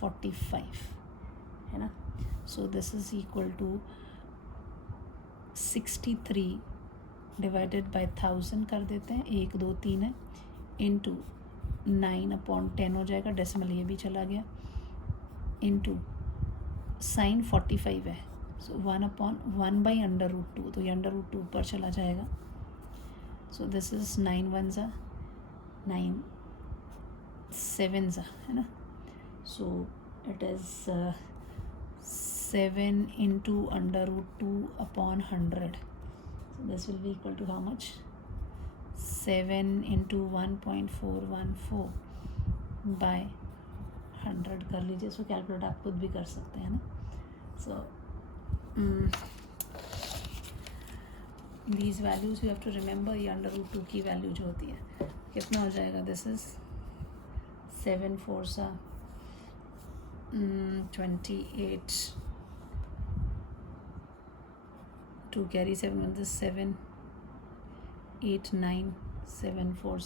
45, है ना। So this is equal to 63 divided by 1000 कर देते हैं, 1 2 3 है, इंटू 9/10 हो जाएगा, डेसिमल ये भी चला गया, इंटू साइन 45 है। सो 1/1/√2, तो ये √2 ऊपर चला जाएगा। सो दिस इज 9 1 9 7, है ना। सो it is 7 into √2 upon 100। So this will be equal to how much, 7 into 1.414 by 100 कर लीजिए। सो कैलकुलेट आप खुद भी कर सकते हैं ना। सो these values you have to remember, ये √2 की वैल्यू जो होती है कितना हो जाएगा, this is 7 4 28, 2 carry 7 1 is 7 8 9 7 4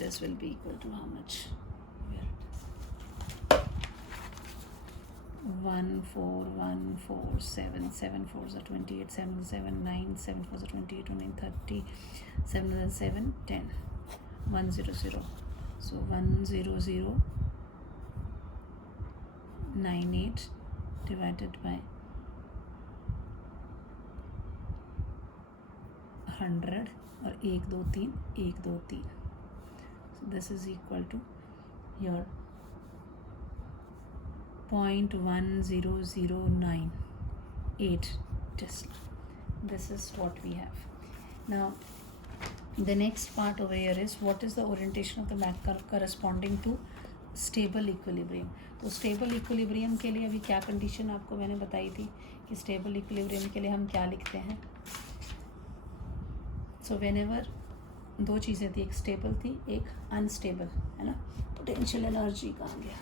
this will be equal to how much, 1 4 1 4 7 7 4 28 7 7 9 7 4 28 9 30 7 7 10 100, so 10098 divided by 100 और 1 2 3 1 2 3, so this is equal to your 0.10098 Tesla. This is what we have. Now the next part over here is what is the orientation of the magnet corresponding to stable equilibrium. तो stable equilibrium के लिए अभी क्या condition आपको मैंने बताई थी कि स्टेबल इक्विलिब्रियम के लिए हम क्या लिखते हैं। सो व्हेनेवर दो चीज़ें थी, एक स्टेबल थी एक अनस्टेबल, है ना। पोटेंशियल एनर्जी कहाँ गया,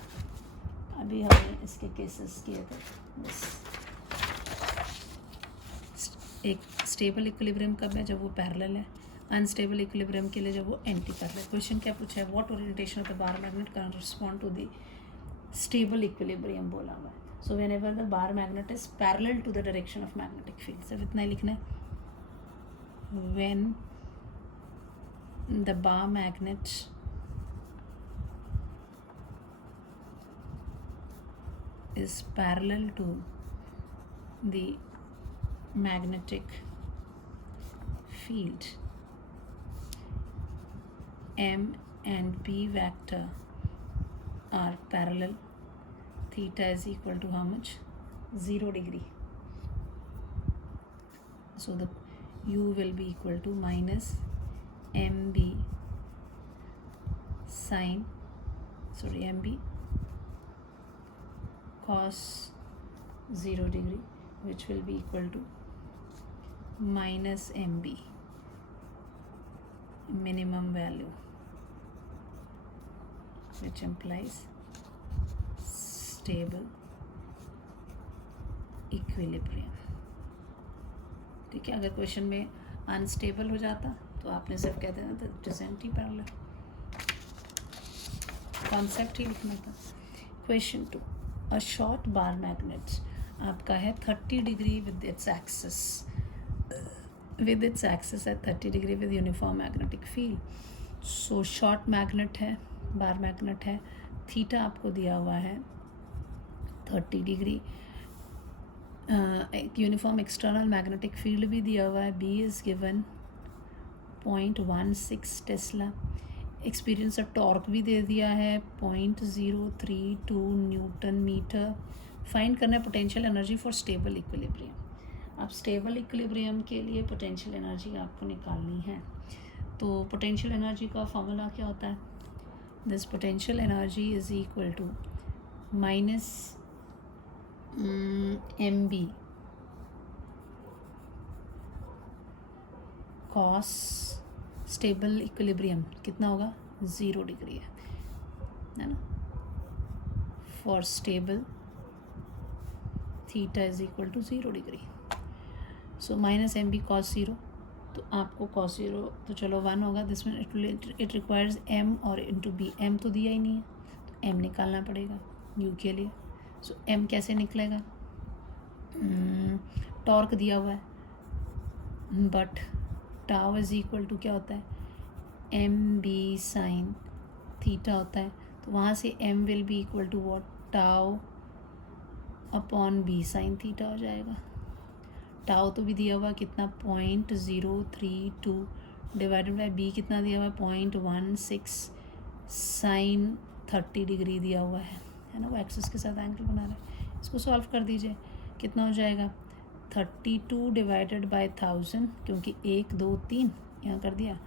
अभी हमने इसके केसेस किए थे बस। एक स्टेबल इक्विलिब्रियम कब है, जब वो पैरेलल है। अनस्टेबल इक्विलिब्रियम के लिए जब वो एंटी पैरेलल है। क्वेश्चन क्या पूछा है, what orientation of the bar magnet correspond to the stable equilibrium बोला हुआ है। So whenever the bar magnet is parallel to the direction of magnetic field, सिर्फ इतना ही लिखना है। When the bar magnet is parallel to the magnetic field, M and P vector are parallel, theta is equal to how much, 0 degree. So the U will be equal to minus MB MB cos 0 degree, which will be equal to minus mb, minimum value, which implies stable equilibrium. ठीक है, अगर question में unstable हो जाता तो आपने सिर्फ कह देना था प्रेजेंट ही पैरेलल, कॉन्सेप्ट ही लिखना था. Question 2, a short bar magnet आपका है 30 degree with its axis at 30 degree with uniform magnetic field. So short magnet है, बार मैग्नेट है, थीटा आपको दिया हुआ है 30 डिग्री, एक यूनिफॉर्म एक्सटर्नल मैग्नेटिक फील्ड भी दिया हुआ है, B is given 0.16 tesla, experience torque भी दे दिया है 0.032 न्यूटन मीटर. फाइंड करना है potential energy for stable equilibrium. अब स्टेबल इक्विलिब्रियम के लिए पोटेंशियल एनर्जी आपको निकालनी है. तो पोटेंशियल एनर्जी का फॉर्मूला क्या होता है? This potential energy is equal to minus mb cos stable equilibrium कितना होगा? 0 डिग्री है ना. For stable theta is equal to 0 degree. So minus mb cos 0, तो आपको कॉस 0 तो चलो 1 होगा. दिस में इट रिक्वायर्स m और इंटू बी. m तो दिया ही नहीं है तो m निकालना पड़ेगा u के लिए. सो m कैसे निकलेगा? टॉर्क दिया हुआ है, but tau is equal to क्या होता है? एम बी साइन थीटा होता है. तो वहाँ से m will be equal to what? Tau upon B sine theta हो जाएगा. टाउ तो भी दिया हुआ कितना? 0.032 डिवाइडेड बाई बी कितना दिया हुआ है? 0.16 साइन 30 डिग्री दिया हुआ है ना. वो एक्सिस के साथ एंगल बना रहा है. इसको सॉल्व कर दीजिए, कितना हो जाएगा? 32 डिवाइडेड बाई 1000, क्योंकि 1 2 3 यहाँ कर दिया,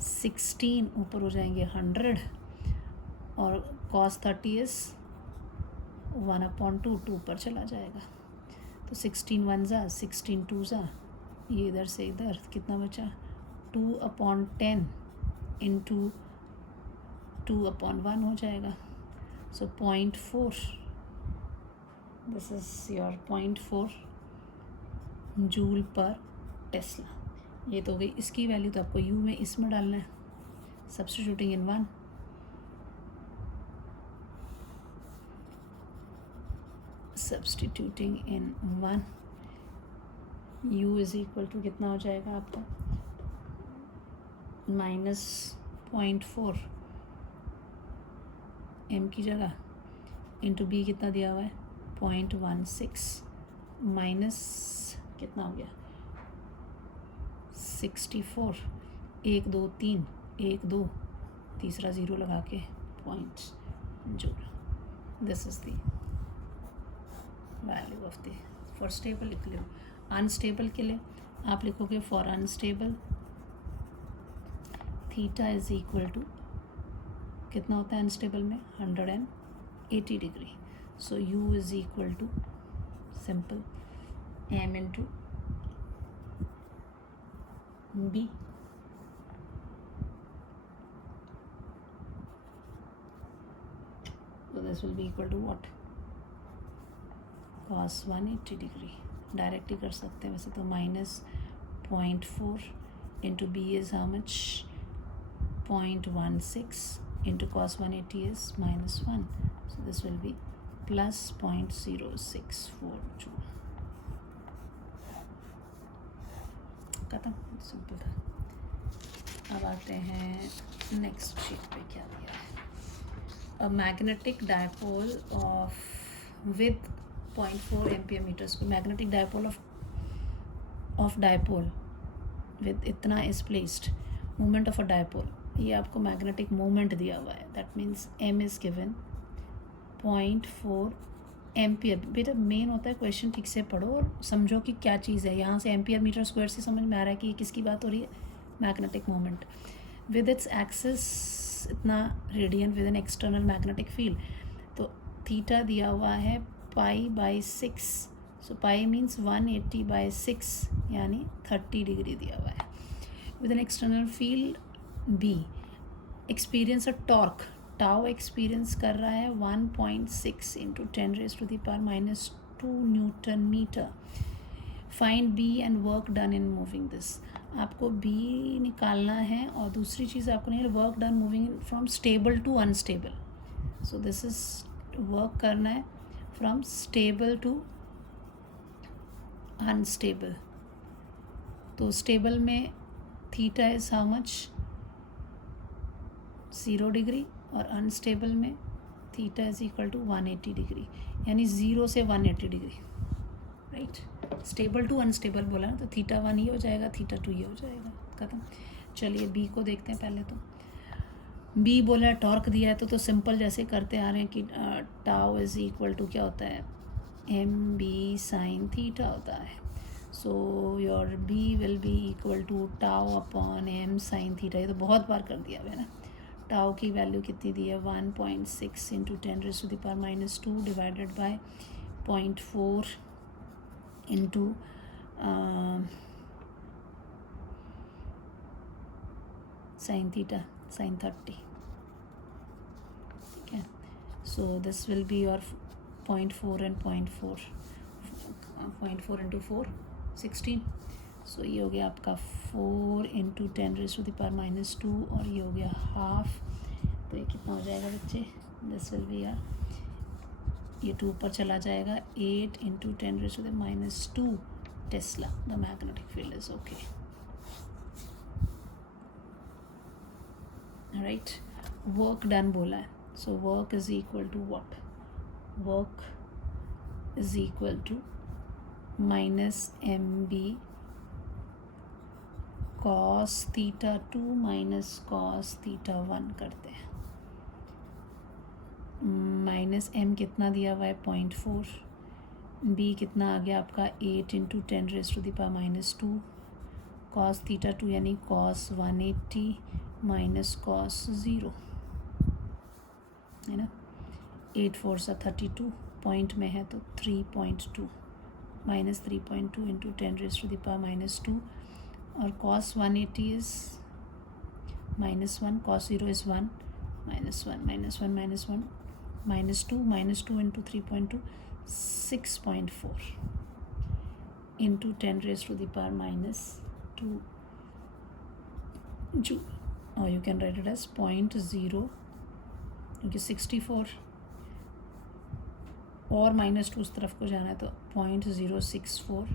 16 ऊपर हो जाएंगे 100, और cos 30 इज 1/2, 2 पर चला जाएगा. तो 16 1 जा, 16 2 जा, ये इधर से इधर कितना बचा? 2/10 इंटू 2/1 हो जाएगा. सो 0.4, this is your 0.4 joule per Tesla. ये तो गई इसकी वैल्यू. तो आपको यू में इसमें डालना है, substituting in 1. Substituting in 1, u is equal to कितना हो जाएगा आपका? माइनस 0.4 m की जगह इंटू बी कितना दिया हुआ है? 0.16 माइनस कितना हो गया? 64, 1 2 3 1 2 तीसरा ज़ीरो लगा के पॉइंट्स जोड़. This is the value of the for stable equilibrium. Unstable के लिए आप लिखोगे for unstable theta is equal to कितना होता है अनस्टेबल में? 180 degree. So u is equal to simple m into b. So this will be equal to what? cos 180 degree. Direct ही कर सकते हैं वैसे तो. Minus 0.4 into B is how much? 0.16 into cos 180 is -1. So this will be plus 0.064 joule. खत्म, simple था. अब आते हैं नेक्स्ट शीट पे. क्या दिया है? A magnetic dipole of with 0.4 ampere metres. Magnetic dipole of dipole with इतना is placed. Movement of a dipole, ये आपको मैग्नेटिक मोमेंट दिया हुआ है. That means m is given 0.4 ampere. बेटा मेन होता है क्वेश्चन ठीक से पढ़ो और समझो कि क्या चीज़ है. यहाँ से एम्पियर मीटर स्क्वायर से समझ में आ रहा है कि ये किसकी बात हो रही है? Magnetic moment with its axis इतना radian with an external magnetic field. तो थीटा दिया हुआ है pi by 6, so pi means 180 by 6 यानी 30 डिग्री दिया हुआ है. With an external field B, experience a torque, tau experience कर रहा है 1.6 into 10⁻⁻² newton metre. Find B and work done in moving this. आपको बी निकालना है और दूसरी चीज़ आपको नहीं, work done moving from stable to unstable. So this is work करना है फ्रॉम स्टेबल टू अनस्टेबल. तो स्टेबल में theta is how much, 0 degree, और अनस्टेबल में theta is equal to 180 degree, यानी 0 से 180 degree. Right, stable to unstable बोला ना, तो थीटा 1 ये हो जाएगा, थीटा 2 ये हो जाएगा, खत्म. चलिए बी को देखते हैं पहले. तो बी बोला टॉर्क दिया है तो सिंपल जैसे करते आ रहे हैं कि टाउ इज इक्वल टू क्या होता है, एम बी साइन थीटा होता है. So your B will be equal to tau upon M sine theta. ये तो बहुत बार कर दिया है ना. टाउ की वैल्यू कितनी दी है, 1.6 into 10⁻² divided by 0.4 into sine theta, sine 30. ठीक है. So this will be your 0.4 and 0.4 into 4 16. सो ये हो गया आपका 4 इंटू 10⁻², और ये हो गया हाफ. तो ये कितना हो जाएगा बच्चे, दिस विल बी ये 2 ऊपर चला जाएगा, 8 into 10⁻² tesla. The magnetic field is okay. Right, work done बोला है. So work is equal to what, work is equal to minus M B cos theta 2 minus cos theta 1 करते हैं. Minus M कितना दिया हुआ है, 0.4. बी कितना आ गया आपका, 8 इंटू 10⁻² कॉस थीटा 2 यानी कॉस 180 माइनस कॉस 0 है ना. 8 4 सा 32, पॉइंट में है तो 3.2 माइनस 3.2 इंटू 10⁻², और cos 180 is -1, cos 0 is 1, -1 -1 -2 into 3.2 6.4 into 10⁻² joule, और you can write it as 0.0, क्योंकि 64 और -2 उस तरफ को जाना है तो 0.064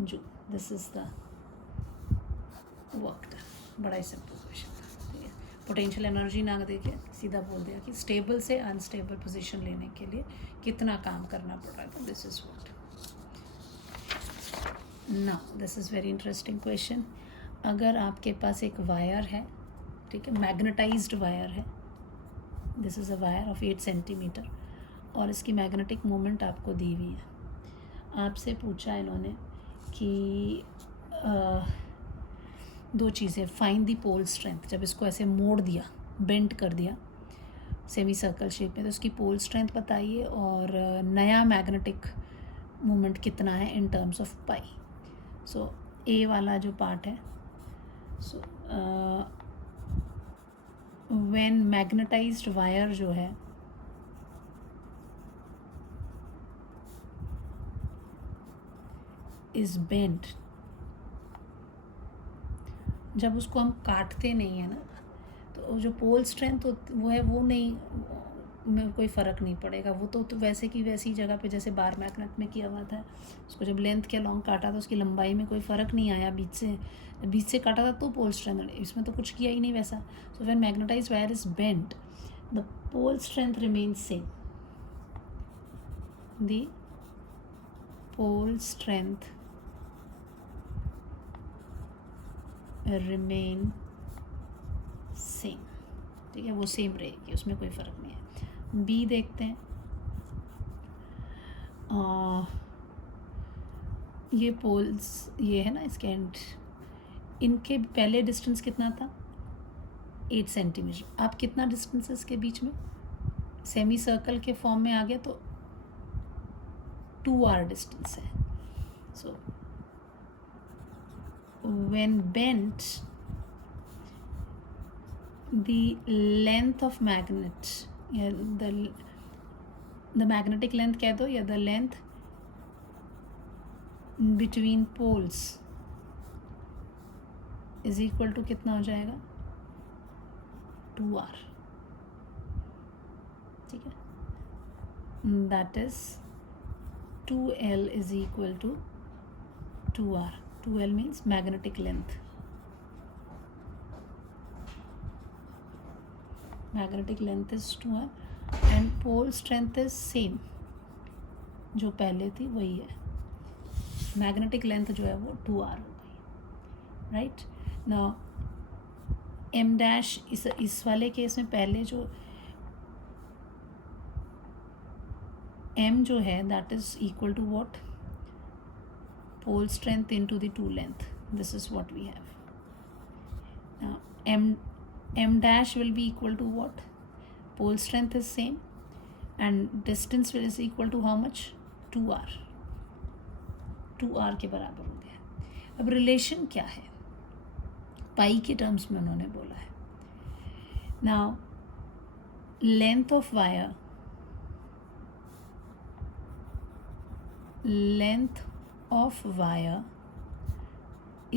joule. This is the work done. बड़ा ही सिंपल क्वेश्चन था. ठीक है, पोटेंशियल एनर्जी ना देके सीधा बोल दिया कि स्टेबल से अनस्टेबल पोजीशन लेने के लिए कितना काम करना पड़ रहा है. तो this is what. Now this is very interesting question. अगर आपके पास एक वायर है, ठीक है, मैग्नेटाइज्ड वायर है, this is a wire of 8 centimetre, और इसकी मैग्नेटिक मोमेंट आपको दी हुई है. आपसे पूछा इन्होंने कि दो चीज़ें, फाइंड द पोल स्ट्रेंथ. जब इसको ऐसे मोड़ दिया, बेंड कर दिया सेमी सर्कल शेप में, तो उसकी पोल स्ट्रेंथ बताइए, और नया मैग्नेटिक मोमेंट कितना है इन टर्म्स ऑफ पाई. सो ए वाला जो पार्ट है, सो व्हेन मैग्नेटाइज्ड वायर जो है इज बेंट, जब उसको हम काटते नहीं है ना, तो जो पोल स्ट्रेंथ वो है वो नहीं, में कोई फ़र्क नहीं पड़ेगा. वो तो वैसे की वैसी जगह पे जैसे बार मैग्नेट में किया हुआ था. उसको जब लेंथ के लॉन्ग काटा तो उसकी लंबाई में कोई फ़र्क नहीं आया. बीच से काटा था तो पोल स्ट्रेंथ, इसमें तो कुछ किया ही नहीं वैसा. So when magnetized wire is bent, the pole strength remains same. The pole strength remain same. ठीक है, वो सेम रहेगी, उसमें कोई फ़र्क नहीं है. बी देखते हैं. ये पोल्स ये है ना, इसके एंड, इनके पहले डिस्टेंस कितना था, 8 सेंटीमीटर. आप कितना डिस्टेंस है इसके बीच में, सेमी सर्कल के फॉर्म में आ गया तो 2r डिस्टेंस है. So when bent, the length of magnet, या the magnetic length कह दो, या the length between poles is equal to कितना हो जाएगा? 2r. ठीक है, that is 2l is equal to 2r. 2l means magnetic length. Magnetic length is 2r and pole strength is same, जो पहले थी वही है. Magnetic length जो है वो 2r हो गई. राइट नाउ m डैश इस वाले केस में पहले जो m जो है that is equal to what? Pole strength into the 2 length. This is what we have. Now m dash will be equal to what? Pole strength is same and distance is equal to how much? 2r. 2r के बराबर हो गया. अब relation क्या है? पाई के terms में उन्होंने बोला है. Now length of wire, length of wire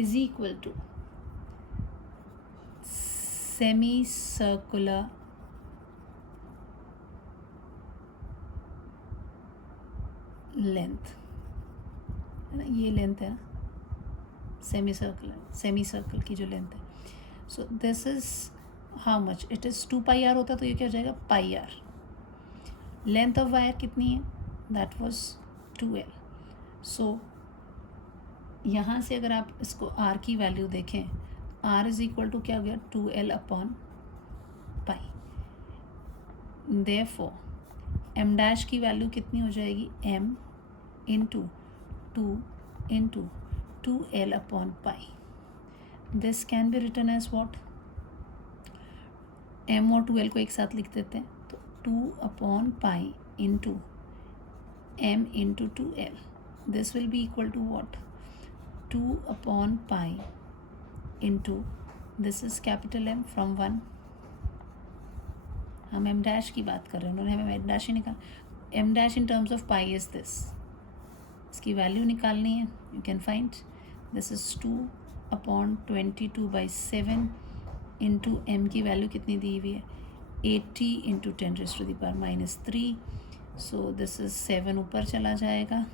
is equal to semicircular length, है ना, ये लेंथ है ना, सेमी सर्कल की जो लेंथ है. So this is how much? It is 2 pi R होता तो ये क्या हो जाएगा? Pi R. Length of wire कितनी है? That was 2l. सो यहाँ से अगर आप इसको r की वैल्यू देखें, r इज इक्वल टू क्या हो गया? 2l upon pi. Therefore m dash की वैल्यू कितनी हो जाएगी? m into 2 into 2l upon pi. This can be written as what? m और 2l को एक साथ लिख देते हैं, तो 2 upon pi into m into 2l. This will be equal to what? 2 upon pi into this is capital M from 1. हम m dash की बात कर रहे हैं, उन्होंने हमें m डैश ही निकाल. m dash in terms of pi is this. इसकी वैल्यू निकालनी है. You can find this is 2 upon 22/7 into m की वैल्यू कितनी दी हुई है? 80 इंटू 10⁻³ सो दिस इज 7 ऊपर चला जाएगा,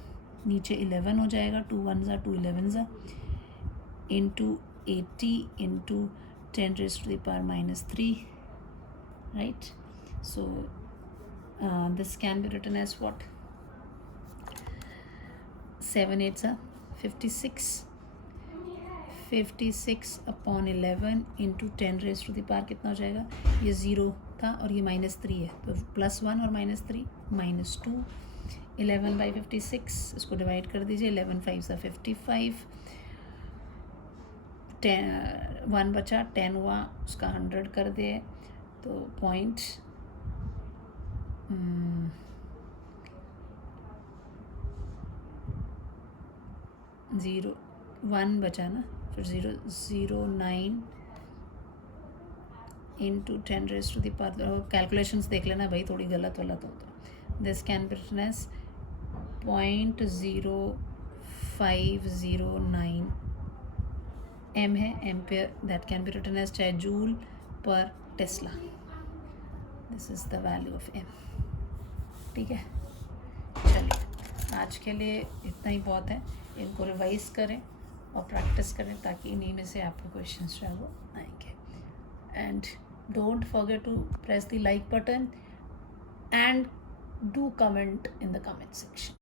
नीचे 11 हो जाएगा. 2 1 2 11 into 80 into 10⁻³ right. So this can be written as what? 7 8 56. 56 upon 11 into 10⁻³ कितना हो जाएगा? ये 0 था और ये -3 है, तो +1 और -3 -2. 11/56 इसको डिवाइड कर दीजिए. 11 5 55. 1 बचा, 10 हुआ, उसका 100 कर दे तो 0.01 बचा ना, फिर 0.09 इंटू 10⁻². कैलकुलेशंस देख लेना भाई, थोड़ी गलत हो तो. This can be written as 0.0509 m है, ampere. That can be written as चाहे joule per tesla. This is the value of m. ठीक है, चलिए आज के लिए इतना ही बहुत है. इनको रिवाइज करें और प्रैक्टिस करें ताकि इन्हीं में से आपको क्वेश्चंस जो है वो आएंगे. And don't forget to press the like button and do comment in the comment section.